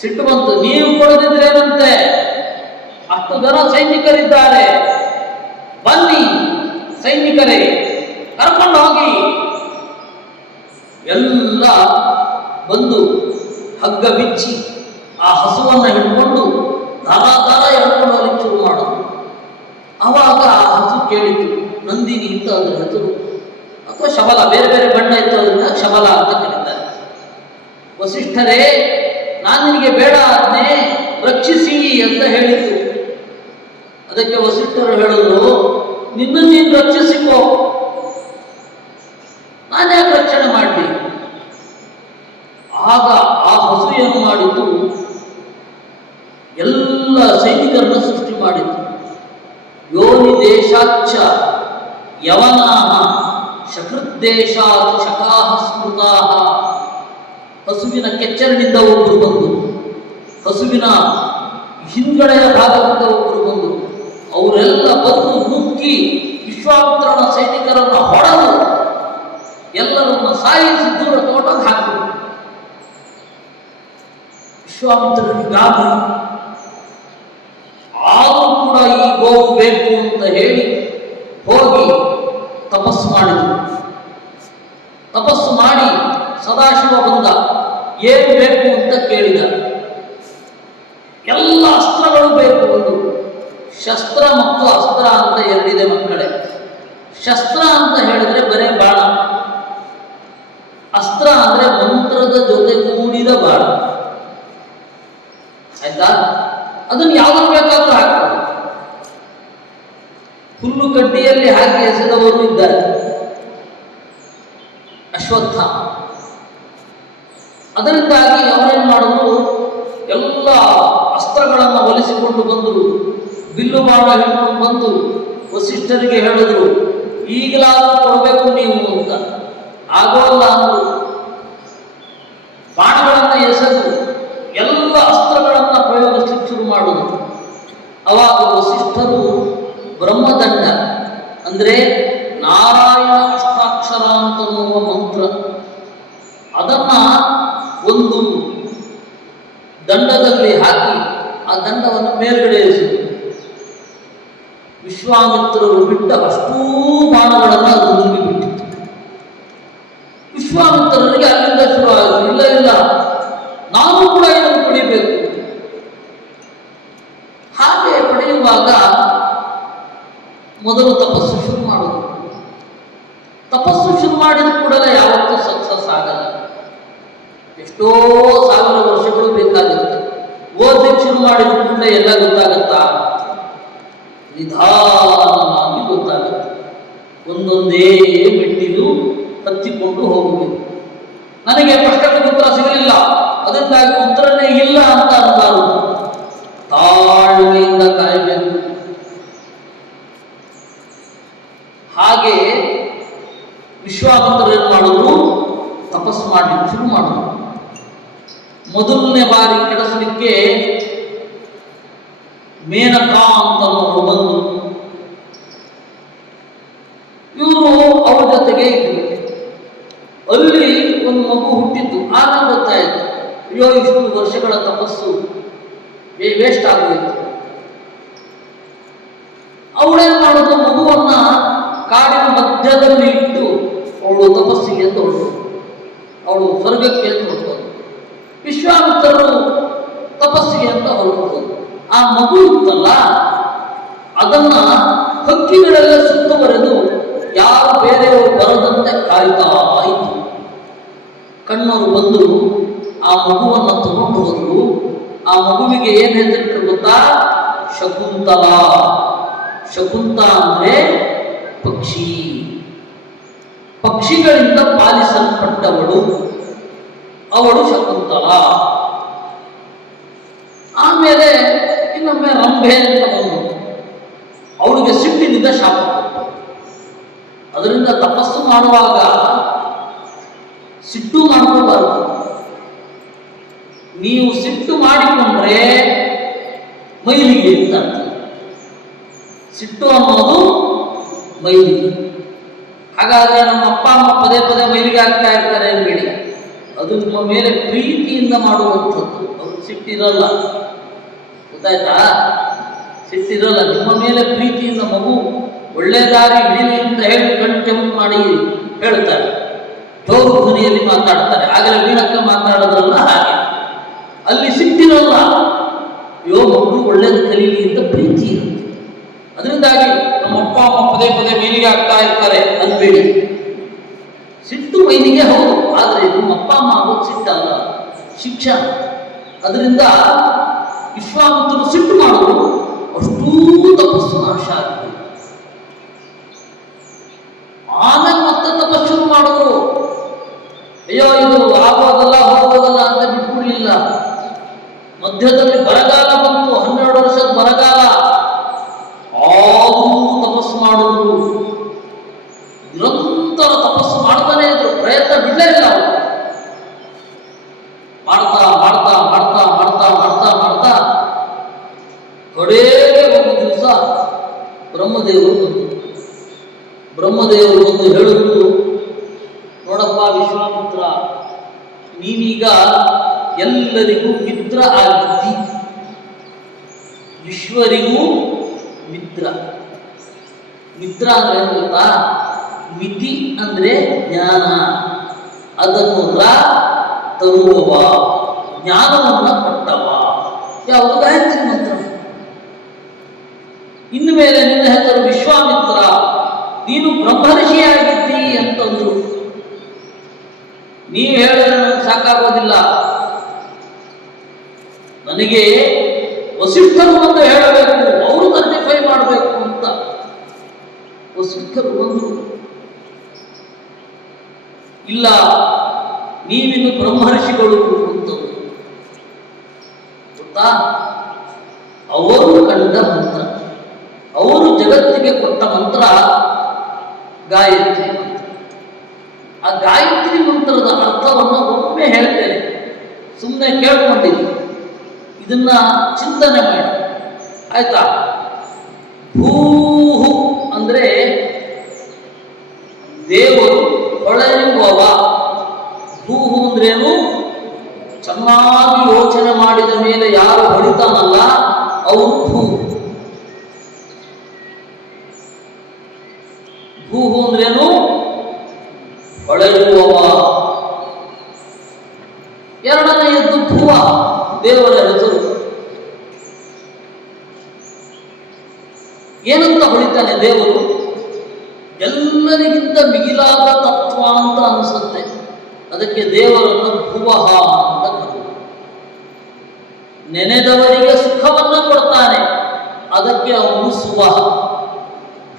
ಸಿಟ್ಟು ಬಂತು. ನೀವು ಕೊಡದಿದ್ರೇನಂತೆ, ಅಷ್ಟು ಜನ ಸೈನಿಕರಿದ್ದಾರೆ, ಬನ್ನಿ ಸೈನಿಕರೇ, ಕರ್ಕೊಂಡು ಹೋಗಿ. ಎಲ್ಲ ಬಂದು ಹಗ್ಗ ಬಿಚ್ಚಿ ಆ ಹಸುವನ್ನು ಹಿಡ್ಕೊಂಡು ದಾರ ಎಳ್ಕೊಂಡು ಅಲ್ಲಿ ಶುರು ಮಾಡೋದು. ಆವಾಗ ಆ ಹಸು ಕೇಳಿತು, ನಂದಿನಿ ಇತ್ತು ಅದರ ಹೆಸರು, ಅಥವಾ ಶಬಲ, ಬೇರೆ ಬೇರೆ ಬಣ್ಣ ಇತ್ತು, ಅದರಿಂದ ಶಬಲ ಅಂತ ಕರೀತಾರೆ. ವಸಿಷ್ಠರೇ, ನಾನು ನಿನಗೆ ಬೇಡ ಆಜ್ಞೆ, ರಕ್ಷಿಸಿ ಅಂತ ಹೇಳಿತು. ಅದಕ್ಕೆ ವಸಿಷ್ಠರು ಹೇಳಿದ್ರು, ನಿನ್ನ ನೀನು ರಕ್ಷಿಸಿಕೋ, ನಾನು ಯಾಕೆ ರಕ್ಷಣೆ ಮಾಡಲಿ? ಆಗ ಆ ಹಸು ಏನು ಮಾಡಿತು, ಎಲ್ಲ ಸೈನಿಕರನ್ನ ಸೃಷ್ಟಿ ಮಾಡಿತು. ಯೋನಿ ದೇಶಾಚ್ಚ ಯವನಾಹ ಶಕೃದ್ದೇಶಾತ್ ಶಕಾಹ ಸ್ಮೃತಾಹ. ಹಸುವಿನ ಕೆಚ್ಚರಿನಿಂದ ಒಬ್ಬರು ಬಂದು, ಹಸುವಿನ ಹಿಂದ್ಗಡೆಯ ಭಾಗದಿಂದ ಒಬ್ಬರು ಬಂದು, ಅವರೆಲ್ಲ ಬಂದು ನುಗ್ಗಿ ವಿಶ್ವಾಮಿತ್ರನ ಸೈನಿಕರನ್ನು ಹೊಡೆದು ಎಲ್ಲರನ್ನ ಸಾಯಿಸಿ ದೂರ ತಗೊಂಡೋಗಿ ಹಾಕಿದರು. ವಿಶ್ವಾಮಿತ್ರನಿಗೆ ಗಾಬರಿ. ಆದರೂ ಕೂಡ ಈ ಗೋವು ಬೇಕು ಅಂತ ಹೇಳಿ ಹೋಗಿ ತಪಸ್ಸು ಮಾಡಿದರು. ತಪಸ್ಸು ಮಾಡಿ ಸದಾಶಿವ ಬಂದ, ಏನು ಬೇಕು ಅಂತ ಕೇಳಿದ. ಎಲ್ಲ ಅಸ್ತ್ರಗಳು ಬೇಕು. ಒಂದು ಶಸ್ತ್ರ ಮತ್ತು ಅಸ್ತ್ರ ಅಂತ ಎರಡಿದೆ ಮಕ್ಕಳೇ. ಶಸ್ತ್ರ ಅಂತ ಹೇಳಿದ್ರೆ ಬರೇ ಬಾಣ, ಅಸ್ತ್ರ ಅಂದ್ರೆ ಮಂತ್ರದ ಜೊತೆಗೂಡಿದ ಬಾಣ. ಆಯ್ತಾ? ಅದನ್ನು ಯಾವ್ದು ಬೇಕಾದ್ರೂ ಹಾಕ್ತಾರೆ. ಹುಲ್ಲು ಕಡ್ಡಿಯಲ್ಲಿ ಹಾಕಿ ಎಸೆದವರು ಇದ್ದಾರೆ, ಅಶ್ವತ್ಥ. ಅದರಿಂದಾಗಿ ಅವರೇನು ಮಾಡಿದ್ರು, ಎಲ್ಲ ಅಸ್ತ್ರಗಳನ್ನು ಒಲಿಸಿಕೊಂಡು ಬಂದರು, ಬಿಲ್ಲು ಬಾಣ ಹಿಡ್ಕೊಂಡು ಬಂದು ವಸಿಷ್ಠರಿಗೆ ಹೇಳಿದ್ರು, ಈಗಲಾದರೂ ಕೊಡಬೇಕು ನೀವು ಅಂತ. ಆಗೋಲ್ಲ ಅಂದರು. ಬಾಣಗಳನ್ನು ಎಸೆದು ಎಲ್ಲ ಅಸ್ತ್ರಗಳನ್ನು ಪ್ರಯೋಗಿಸಲಿಕ್ಕೆ ಶುರು ಮಾಡುವುದು. ಅವಾಗ ವಸಿಷ್ಠರು ಬ್ರಹ್ಮದಂಡ ಅಂದರೆ ನಾರಾಯಣ ಅಷ್ಟಾಕ್ಷರ ಅಂತನ್ನುವ ಮಂತ್ರ, ಅದನ್ನ ಒಂದು ದಂಡದಲ್ಲಿ ಹಾಕಿ ಆ ದಂಡವನ್ನು ಮೇಲ್ಗಡೆ ಎಸೆದು ವಿಶ್ವಾಮಿತ್ರರು ಬಿಟ್ಟ ಅಷ್ಟೂ ಬಾಣಗಳನ್ನು ಅದು ನುಂಗಿಬಿಟ್ಟಿತ್ತು. ವಿಶ್ವಾಮಿತ್ರರಿಗೆ ಅಲ್ಲಿಂದ ಶುರುವಾಯಿತು, ಇಲ್ಲ ಇಲ್ಲ ನಾನು ಕೂಡ ಇದನ್ನು ಪಡಿಬೇಕು. ಹಾಗೆ ಪಡೆಯುವಾಗ ಮೊದಲು ತಪಸ್ಸು ಶುರು ಮಾಡುವುದು. ತಪಸ್ಸು ಶುರು ಮಾಡಿದ ಕೂಡಲೇ ಯಾವತ್ತೂ ಸಕ್ಸಸ್ ಆಗಲ್ಲ. ಎಷ್ಟೋ ಸಾವಿರ ವರ್ಷಗಳು ಬೇಕಾಗುತ್ತೆ. ಓದಲಿಕ್ಕೆ ಶುರು ಮಾಡಿದ ಕೂಡಲೇ ಎಲ್ಲ ಗೊತ್ತಾಗತ್ತಾ? ನಿಧಾನವಾಗಿ ಗೊತ್ತಾಗುತ್ತೆ. ಒಂದೊಂದೇ ಮೆಟ್ಟಿಲು ಹತ್ತಿಕೊಂಡು ಹೋಗಬೇಕು. ನನಗೆ ಪ್ರಶ್ನೆಗೆ ಉತ್ತರ ಸಿಗಲಿಲ್ಲ, ಅದರಿಂದಾಗಿ ಉತ್ತರನೇ ಇಲ್ಲ ಅಂತ ಅನ್ಬಾರದು. ತಾಳ್ಮೆಯಿಂದ ಕಾಯಬೇಕು. ಹಾಗೆ ವಿಶ್ವಾಮಿತ್ರರು ಏನು ಮಾಡಿದ್ರು? ತಪಸ್ಸು ಮಾಡಲಿಕ್ಕೆ ಶುರು ಮಾಡಿದ್ರು. ಮೊದಲನೇ ಬಾರಿ ಕೆಡಿಸಲಿಕ್ಕೆ ಮೇನಕಾ ಅಂತ ಬಂದು ಇವರು ಅವ್ರ ಜೊತೆಗೆ ಇದ್ರು. ಅಲ್ಲಿ ಒಂದು ಮಗು ಹುಟ್ಟಿತ್ತು. ಆಮೇಲೆ ಗೊತ್ತಾಯಿತು, ಅಯ್ಯೋ ಇಷ್ಟು ವರ್ಷಗಳ ತಪಸ್ಸು ವೇಸ್ಟ್ ಆಗೋಯ್ತು. ಅವಳೇನ್ ಮಾಡೋದು? ಮಗುವನ್ನ ಕಾಡಿನ ಮಧ್ಯದಲ್ಲಿ ಇಟ್ಟು ಅವಳು ತಪಸ್ಸಿಗೆ ಹೊರಟು, ಅವಳು ಸ್ವರ್ಗಕ್ಕೆ ಹೊರಟೋದು. ವಿಶ್ವಾಮಿತ್ರರು ತಪಸ್ಸಿಗೆ ಅಂತ ಹೊರಟೋದು. ಆ ಮಗು ಇತ್ತಲ್ಲ, ಅದನ್ನ ಹಕ್ಕಿಗಳೆಲ್ಲ ಸುತ್ತುವರೆದು ಯಾರು ಬೇರೆಯವರು ಬರದಂತೆ ಕಾಯ್ತಾ ಇತ್ತು. ಕಣ್ಣವರು ಬಂದು ಆ ಮಗುವನ್ನು ತಗೊಂಡು ಹೋದ್ರು. ಆ ಮಗುವಿಗೆ ಏನ್ ಹೆಸರಿಟ್ಟು ಗೊತ್ತಾ? ಶಕುಂತಲ. ಶಕುಂತ ಅಂದ್ರೆ ಪಕ್ಷಿ. ಪಕ್ಷಿಗಳಿಂದ ಪಾಲಿಸಲ್ಪಟ್ಟವಳು ಅವಳು ಶಕುಂತಲ. ಆಮೇಲೆ ಇನ್ನೊಮ್ಮೆ ರಂಭೆ ಅಂತ ಬಂದು ಅವಳಿಗೆ ಸಿಟ್ಟಿನಿಂದ ಶಾಪ ಕೊಟ್ಟು. ಅದರಿಂದ ತಪಸ್ಸು ಮಾಡುವಾಗ ಸಿಟ್ಟು ಮಾಡ್ಕೋಬಾರದು. ನೀವು ಸಿಟ್ಟು ಮಾಡಿಕೊಂಡ್ರೆ ಮೈಲಿಗೆ ಅಂತ. ಸಿಟ್ಟು ಅನ್ನೋದು ಮೈಲಿಗೆ. ಹಾಗಾದ್ರೆ ನಮ್ಮ ಅಪ್ಪ ಅಮ್ಮ ಪದೇ ಪದೇ ಮೈಲಿಗೆ ಆಗ್ತಾ ಇರ್ತಾರೆ ಅನ್ಬೇಡಿ. ಅದು ನಿಮ್ಮ ಮೇಲೆ ಪ್ರೀತಿಯಿಂದ ಮಾಡುವಂಥದ್ದು. ಅದು ಸಿಟ್ಟಿರಲ್ಲ, ಗೊತ್ತಾಯ್ತಾ? ಸಿಟ್ಟಿರಲ್ಲ. ನಿಮ್ಮ ಮೇಲೆ ಪ್ರೀತಿಯಿಂದ ಮಗು ಒಳ್ಳೆ ದಾರಿ ಹಿಡಿಲಿ ಅಂತ ಹೇಳಿ ಕಂಟೆಂಪ್ಟ್ ಮಾಡಿ ಹೇಳ್ತಾರೆ, ಜೋರು ಧ್ವನಿಯಲ್ಲಿ ಮಾತಾಡ್ತಾರೆ. ಆಗಲೇ ವೀಣಕ್ಕ ಮಾತಾಡೋದ್ರಲ್ಲ ಹಾಗೆ. ಅಲ್ಲಿ ಸಿಟ್ಟಿರಲ್ಲ. ಅಯ್ಯೋ ಮಕ್ಕಳು ಒಳ್ಳೇದು ಕಲೀಲಿ ಅಂತ ಪ್ರೀತಿ ಇರುತ್ತೆ. ಅದರಿಂದಾಗಿ ನಮ್ಮ ಅಪ್ಪ ಅಮ್ಮ ಪದೇ ಪದೇ ಮೈಲಿಗೆ ಆಗ್ತಾ ಇರ್ತಾರೆ ಅನ್ಬೇಡಿ. ಸಿಟ್ಟು ಮೈಲಿಗೆ ಹೌದು, ಆದರೆ ನಿಮ್ಮ ಅಪ್ಪ ಅಮ್ಮ ಆಗೋದು ಸಿಟ್ಟಲ್ಲ, ಶಿಕ್ಷಾ. ಅದರಿಂದ ವಿಶ್ವಾಮಿತ್ರರು ಸಿಟ್ಟು ಮಾಡೋದು, ಅಷ್ಟೂ ತಪಸ್ಸು ನಾಶ ಆಗಿದೆ. ಆಮೇಲೆ ಮತ್ತೆ ತಪಸ್ಸು ಮಾಡೋದು. ಅಯ್ಯೋ ಇದು ಆಗೋದಲ್ಲ ಹೋಗೋದಲ್ಲ ಅಂತ ಬಿಟ್ಬಿಡ್ಲಿಲ್ಲ. ಮಧ್ಯದಲ್ಲಿ ಬರಗಾಲ ಬಂತು, 12 ವರ್ಷದ ಬರಗಾಲ. ಆದರೂ ತಪಸ್ಸು ಮಾಡುವುದು, ನಿರಂತರ ತಪಸ್ಸು ಮಾಡ್ತಾನೆ ಇದ್ರು. ಪ್ರಯತ್ನ ಬಿಡಲೇ ಇಲ್ಲ ಅವರು. ಮಾಡ್ತಾ ಮಾಡ್ತಾ ಮಾಡ್ತಾ ಮಾಡ್ತಾ ಮಾಡ್ತಾ ಮಾಡ್ತಾ ಕಡೆಗೆ ಒಂದು ದಿವಸ ಬ್ರಹ್ಮದೇವರು ಬಂದರು. ಬ್ರಹ್ಮದೇವರು ಬಂದು ಹೇಳಿದ್ರು, ನೋಡಪ್ಪ ವಿಶ್ವಾಮಿತ್ರ, ನೀನೀಗ ಎಲ್ಲರಿಗೂ ಮಿತ್ರ ಆಗಿದ್ದಿ, ವಿಶ್ವರಿಗೂ ಮಿತ್ರ. ಮಿತ್ರ ಅಂದ್ರೆ ಏನು ಗೊತ್ತಾ? ಮಿತಿ ಅಂದ್ರೆ ಜ್ಞಾನ, ಅದನ್ನು ತರುವವ, ಜ್ಞಾನವನ್ನ ಕೊಟ್ಟವ. ಯಾವುದು? ಗಾಯತ್ರಿ ಮಂತ್ರ. ಇನ್ನು ಮೇಲೆ ನಿನ್ನ ಹೆಸರು ವಿಶ್ವಾಮಿತ್ರ, ನೀನು ಬ್ರಹ್ಮರ್ಷಿಯಾಗಿದ್ದಿ ಅಂತಂದ್ರು. ನೀವು ಹೇಳಿದ್ರೆ ನನಗೆ ಸಾಕಾಗೋದಿಲ್ಲ, ನನಗೆ ವಸಿಷ್ಠರು ಬಂದು ಹೇಳಬೇಕು, ಅವರು ಸರ್ಟಿಫೈ ಮಾಡಬೇಕು ಅಂತ. ವಸಿಷ್ಠರು ಬಂದರು, ಇಲ್ಲ ನೀವಿನ್ನು ಬ್ರಹ್ಮರ್ಷಿಗಳು ಅಂತ. ಗೊತ್ತಾ? ಅವರು ಕಂಡ ಮಂತ್ರ, ಅವರು ಜಗತ್ತಿಗೆ ಕೊಟ್ಟ ಮಂತ್ರ ಗಾಯತ್ರಿ ಮಂತ್ರ. ಆ ಗಾಯತ್ರಿ ಮಂತ್ರದ ಅರ್ಥವನ್ನು ಒಮ್ಮೆ ಹೇಳ್ತೇನೆ, ಸುಮ್ಮನೆ ಕೇಳ್ಕೊಂಡಿದ್ದೀನಿ. ಇದನ್ನ ಚಿಂತನೆ ಮಾಡಿ, ಆಯ್ತಾ? ಭೂಹು ಅಂದ್ರೆ ದೇವರು ಹೊಳೆಯುವವ. ಭೂಹು ಅಂದ್ರೇನು? ಚೆನ್ನಾಗಿ ಚೆನ್ನಾಗಿ ಯೋಚನೆ ಮಾಡಿದ ಮೇಲೆ ಯಾರು ಹೊಳಿತಾನಲ್ಲ ಅವರು ಭೂಹು ಅಂದ್ರೇನು? ಹೊಳೆಯುವವ. ಎರಡನೆಯದ್ದು ಭುವ, ದೇವರ ಹೆಸರು. ಏನಂತ ಹೊಳಿತಾನೆ ದೇವರು? ಎಲ್ಲರಿಗಿಂತ ಮಿಗಿಲಾದ ತತ್ವ ಅಂತ ಅನಿಸುತ್ತೆ. ಅದಕ್ಕೆ ದೇವರನ್ನು ಭುವಃ ಅಂತ ಕರೆಯುವುದು. ನೆನೆದವರಿಗೆ ಸುಖವನ್ನ ಕೊಡ್ತಾನೆ, ಅದಕ್ಕೆ ಅವನು ಸುವಹ.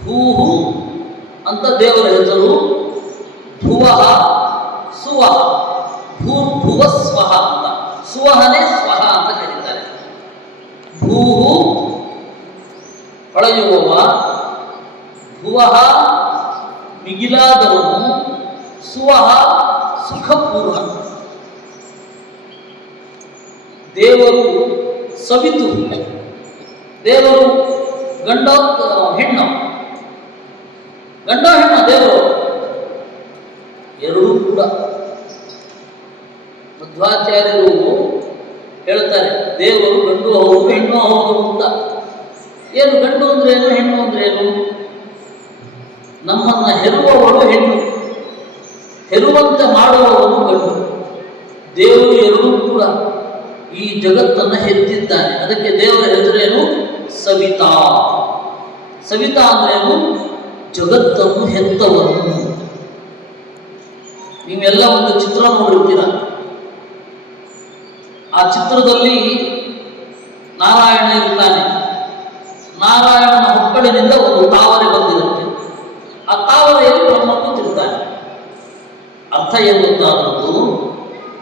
ಭೂಹು ಅಂತ ದೇವರ ಹೆಸರು. ಭುವಃ ಸುವಹ. ಭೂರ್ಭುವ ಸ್ವಹ ಅಂತ, ಸುವಹನೇ ಸ್ವಹ ಅಂತ ಕರೀತಾರೆ. ಭೂಹು ಹೊಳೆಯುವವ, ಭುವಃ ಮಿಗಿಲಾದವನು, ಸುವಹ ಸುಖಪೂರ್ಣ. ದೇವರು ಸವಿತು. ದೇವರು ಗಂಡ ಹೆಣ್ಣು? ಗಂಡ ಹೆಣ್ಣ ದೇವರು? ಎರಡೂ ಕೂಡ. ಮಧ್ವಾಚಾರ್ಯರು ಹೇಳ್ತಾರೆ ದೇವರು ಗಂಡು ಹೌದು ಹೆಣ್ಣು ಹೌದು ಅಂತ. ಏನು ಗಂಡು ಅಂದ್ರೆ ಏನು, ಹೆಣ್ಣು ಅಂದ್ರೆ ಏನು? ನಮ್ಮನ್ನ ಹೆರುವವಳು ಹೆಣ್ಣು, ಹೆರುವಂತೆ ಮಾಡುವವನು ಗಂಡು. ದೇವರು ಎರಡೂ ಕೂಡ ಈ ಜಗತ್ತನ್ನು ಹೆತ್ತಿದ್ದಾನೆ. ಅದಕ್ಕೆ ದೇವರ ಹೆಸರೇನು? ಸವಿತಾ. ಸವಿತಾ ಅಂದ್ರೇನು? ಜಗತ್ತನ್ನು ಹೆತ್ತವನು. ನೀವೆಲ್ಲ ಒಂದು ಚಿತ್ರ ನೋಡಿರ್ತೀರ. ಆ ಚಿತ್ರದಲ್ಲಿ ನಾರಾಯಣ ಇರ್ತಾನೆ. ನಾರಾಯಣನ ಹೊಕ್ಕಳಿನಿಂದ ಒಂದು ತಾವರೆ ಬಂದಿರುತ್ತೆ. ಆ ತಾವರೆಯಲ್ಲಿ ಬ್ರಹ್ಮ ಕೂತಿರ್ತಾನೆ. ಅರ್ಥ ಏನು ಗೊತ್ತಾದದ್ದು?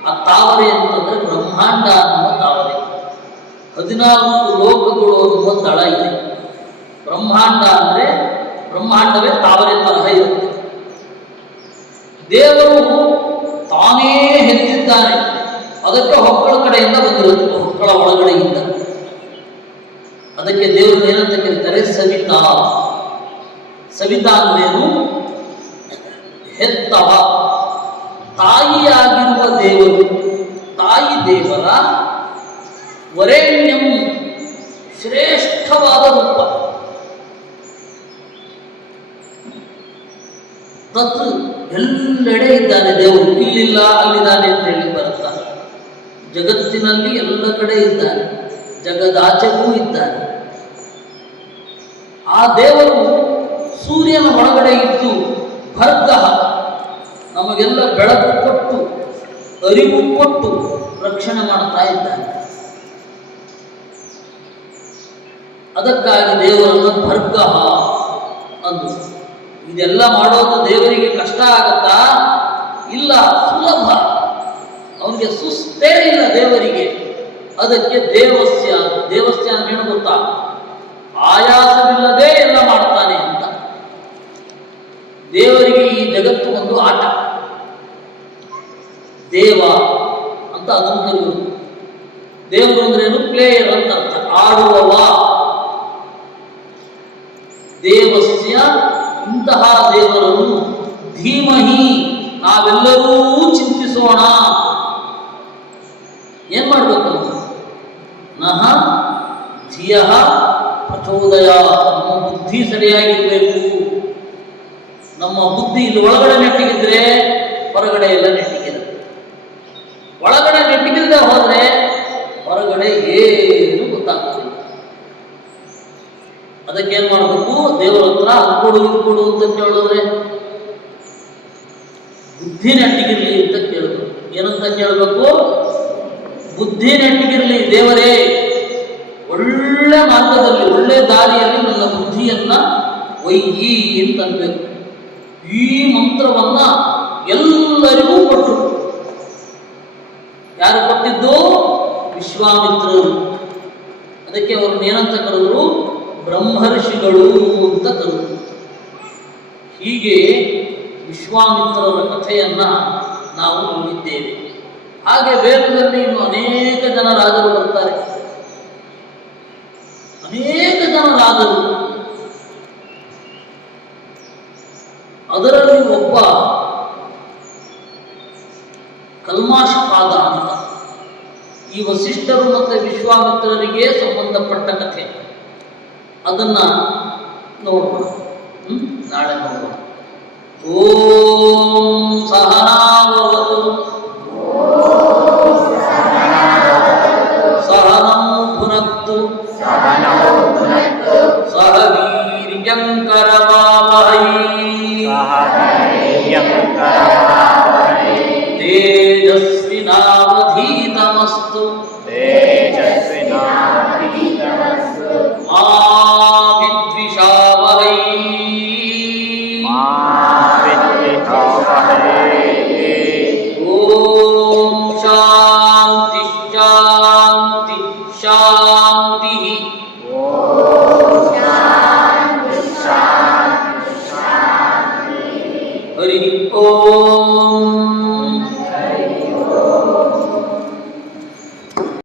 ಆ ತಾವರೆ ಅಂತಂದ್ರೆ ಬ್ರಹ್ಮಾಂಡ ಅನ್ನುವ ತಾವರೆ. 14 ಲೋಕಗಳು ಅನ್ನುವ ತಳ ಇದೆ. ಬ್ರಹ್ಮಾಂಡ ಅಂದ್ರೆ ಬ್ರಹ್ಮಾಂಡವೇ ತಾವರೆ ತರಹ ಇರುತ್ತೆ. ದೇವರು ತಾನೇ ಹೆತ್ತಿದ್ದಾನೆ. ಅದಕ್ಕೆ ಹೊಕ್ಕಳ ಕಡೆಯಿಂದ ಬಂದಿರುತ್ತೆ, ಹೊಕ್ಕಳ ಒಳಗಡೆಯಿಂದ. ಅದಕ್ಕೆ ದೇವರು ಏನಂತ ಕರೀತಾರೆ? ಸವಿತಾ. ಸವಿತಾ ಅಂದ್ರೇನು? ಹೆತ್ತವ, ತಾಯಿಯಾಗಿರುವ ದೇವರು. ತಾಯಿ ದೇವರ ವರೇಣ್ಯಂ ಶ್ರೇಷ್ಠವಾದ ರೂಪ. ತತ್ ಎಲ್ಲೆಡೆ ಇದ್ದಾನೆ ದೇವರು. ಇಲ್ಲಿಲ್ಲ ಅಲ್ಲಿದ್ದಾನೆ ಅಂತ ಹೇಳಿ ಬರುತ್ತಾನೆ. ಜಗತ್ತಿನಲ್ಲಿ ಎಲ್ಲ ಕಡೆ ಇದ್ದಾನೆ, ಜಗದಾಚೆಗೂ ಇದ್ದಾನೆ. ಆ ದೇವರು ಸೂರ್ಯನ ಒಳಗಡೆ ಇದ್ದು ಭರ್ಗ ನಮಗೆಲ್ಲ ಬೆಳಕು ಕೊಟ್ಟು ಅರಿವು ಕೊಟ್ಟು ರಕ್ಷಣೆ ಮಾಡ್ತಾ ಇದ್ದಾನೆ. ಅದಕ್ಕಾಗಿ ದೇವರನ್ನು ಭರ್ಗ ಅಂದು. ಇದೆಲ್ಲ ಮಾಡೋದು ದೇವರಿಗೆ ಕಷ್ಟ ಆಗತ್ತಾ? ಇಲ್ಲ, ಸುಲಭ. ಅವನಿಗೆ ಸುಸ್ತೇ ಇಲ್ಲ ದೇವರಿಗೆ. ಅದಕ್ಕೆ ದೇವಸ್ಯ. ದೇವಸ್ಯ ಅಂತ ಏನು ಗೊತ್ತಾ? ಆಯಾಸವಿಲ್ಲದೆ ಎಲ್ಲ ಮಾಡ್ತಾನೆ ಅಂತ. ದೇವರಿಗೆ ಈ ಜಗತ್ತು ಒಂದು ಆಟ. ದೇವ ಅಂತ ಅದನ್ನು ಕರೆಯುವುದು. ದೇವರು ಅಂದ್ರೇನು? ಪ್ಲೇಯರ್ ಅಂತ ಅರ್ಥ, ಆಡುವವ. ದೇವಸ್ಯ, ಇಂತಹ ದೇವರನ್ನು ಧೀಮಹಿ ನಾವೆಲ್ಲರೂ ಚಿಂತಿಸೋಣ. ಏನ್ ಮಾಡ್ಬೇಕು? ನಹ ಧಿಯ ಪ್ರಚೋದಯ. ನಮ್ಮ ಬುದ್ಧಿ ಸರಿಯಾಗಿರ್ಬೇಕು. ನಮ್ಮ ಬುದ್ಧಿ ಇಲ್ಲಿ ಒಳಗಡೆ ನೆಟ್ಟಿಗಿದ್ರೆ ಹೊರಗಡೆ ಎಲ್ಲ ನೆಟ್ಟಿಗಿರುತ್ತೆ. ಒಳಗಡೆ ನೆಟ್ಟಿಗಿಲ್ಲದೆ ಹೋದ್ರೆ ಹೊರಗಡೆ ಏನು ಗೊತ್ತಾಗ್ತದೆ. ಅದಕ್ಕೆ ಏನ್ ಮಾಡಬೇಕು? ದೇವರ ಹತ್ರ ಅದು ಕೊಡು ಇದು ಕೊಡು ಅಂತ ಕೇಳಿದ್ರೆ ಬುದ್ಧಿ ನೆಟ್ಟಿಗಿರ್ಲಿ ಅಂತ ಕೇಳಬೇಕು. ಏನಂತ ಕೇಳಬೇಕು? ಬುದ್ಧಿ ನೆಟ್ಟಿಗಿರ್ಲಿ ದೇವರೇ, ಒಳ್ಳೆ ಮಾರ್ಗದಲ್ಲಿ ಒಳ್ಳೆ ದಾರಿಯಲ್ಲಿ ನನ್ನ ಬುದ್ಧಿಯನ್ನ ಒಯ್ಯಿ ಅಂತ ಅನ್ಬೇಕು. ಈ ಮಂತ್ರವನ್ನ ಎಲ್ಲರಿಗೂ ಕೊಟ್ಟರು. ಯಾರು ಕೊಟ್ಟಿದ್ದು? ವಿಶ್ವಾಮಿತ್ರರು. ಅದಕ್ಕೆ ಅವ್ರನ್ನ ಏನಂತ ಕರೆದ್ರು? ಬ್ರಹ್ಮರ್ಷಿಗಳು ಅಂತ ಕರೆದರು. ಹೀಗೆ ವಿಶ್ವಾಮಿತ್ರರ ಕಥೆಯನ್ನ ನಾವು ನೋಡಿದ್ದೇವೆ. ಹಾಗೆ ವೇದದಲ್ಲಿ ಇನ್ನು ಅನೇಕ ಜನ ರಾಜರು ಬರ್ತಾರೆ. ಅನೇಕ ಜನ ರಾಜರು. ಅದರಲ್ಲಿ ಒಬ್ಬ ಕಲ್ಮಾಶಪಾದ ಅಂತ. ಈ ಈ ವಸಿಷ್ಠರು ಮತ್ತು ವಿಶ್ವಾಮಿತ್ರರಿಗೆ ಸಂಬಂಧಪಟ್ಟ ಕಥೆ. ಅದನ್ನ ನೋಡೋಣ, ನಾಳೆ ನೋಡೋಣ. ಓಂ ಸಹನಾವವತು ಸಹನೌ ಭುನಕ್ತು ಸಹ ವೀರ್ಯಂಕರವಾವಹೈ ತೇಜಸ್ವಿನಾವಧೀತಮಸ್ತು ಮಾ ವಿದ್ವಿಷಾವಹೈ. ಓಂ ಶಾಂತಿ ಶಾಂತಿ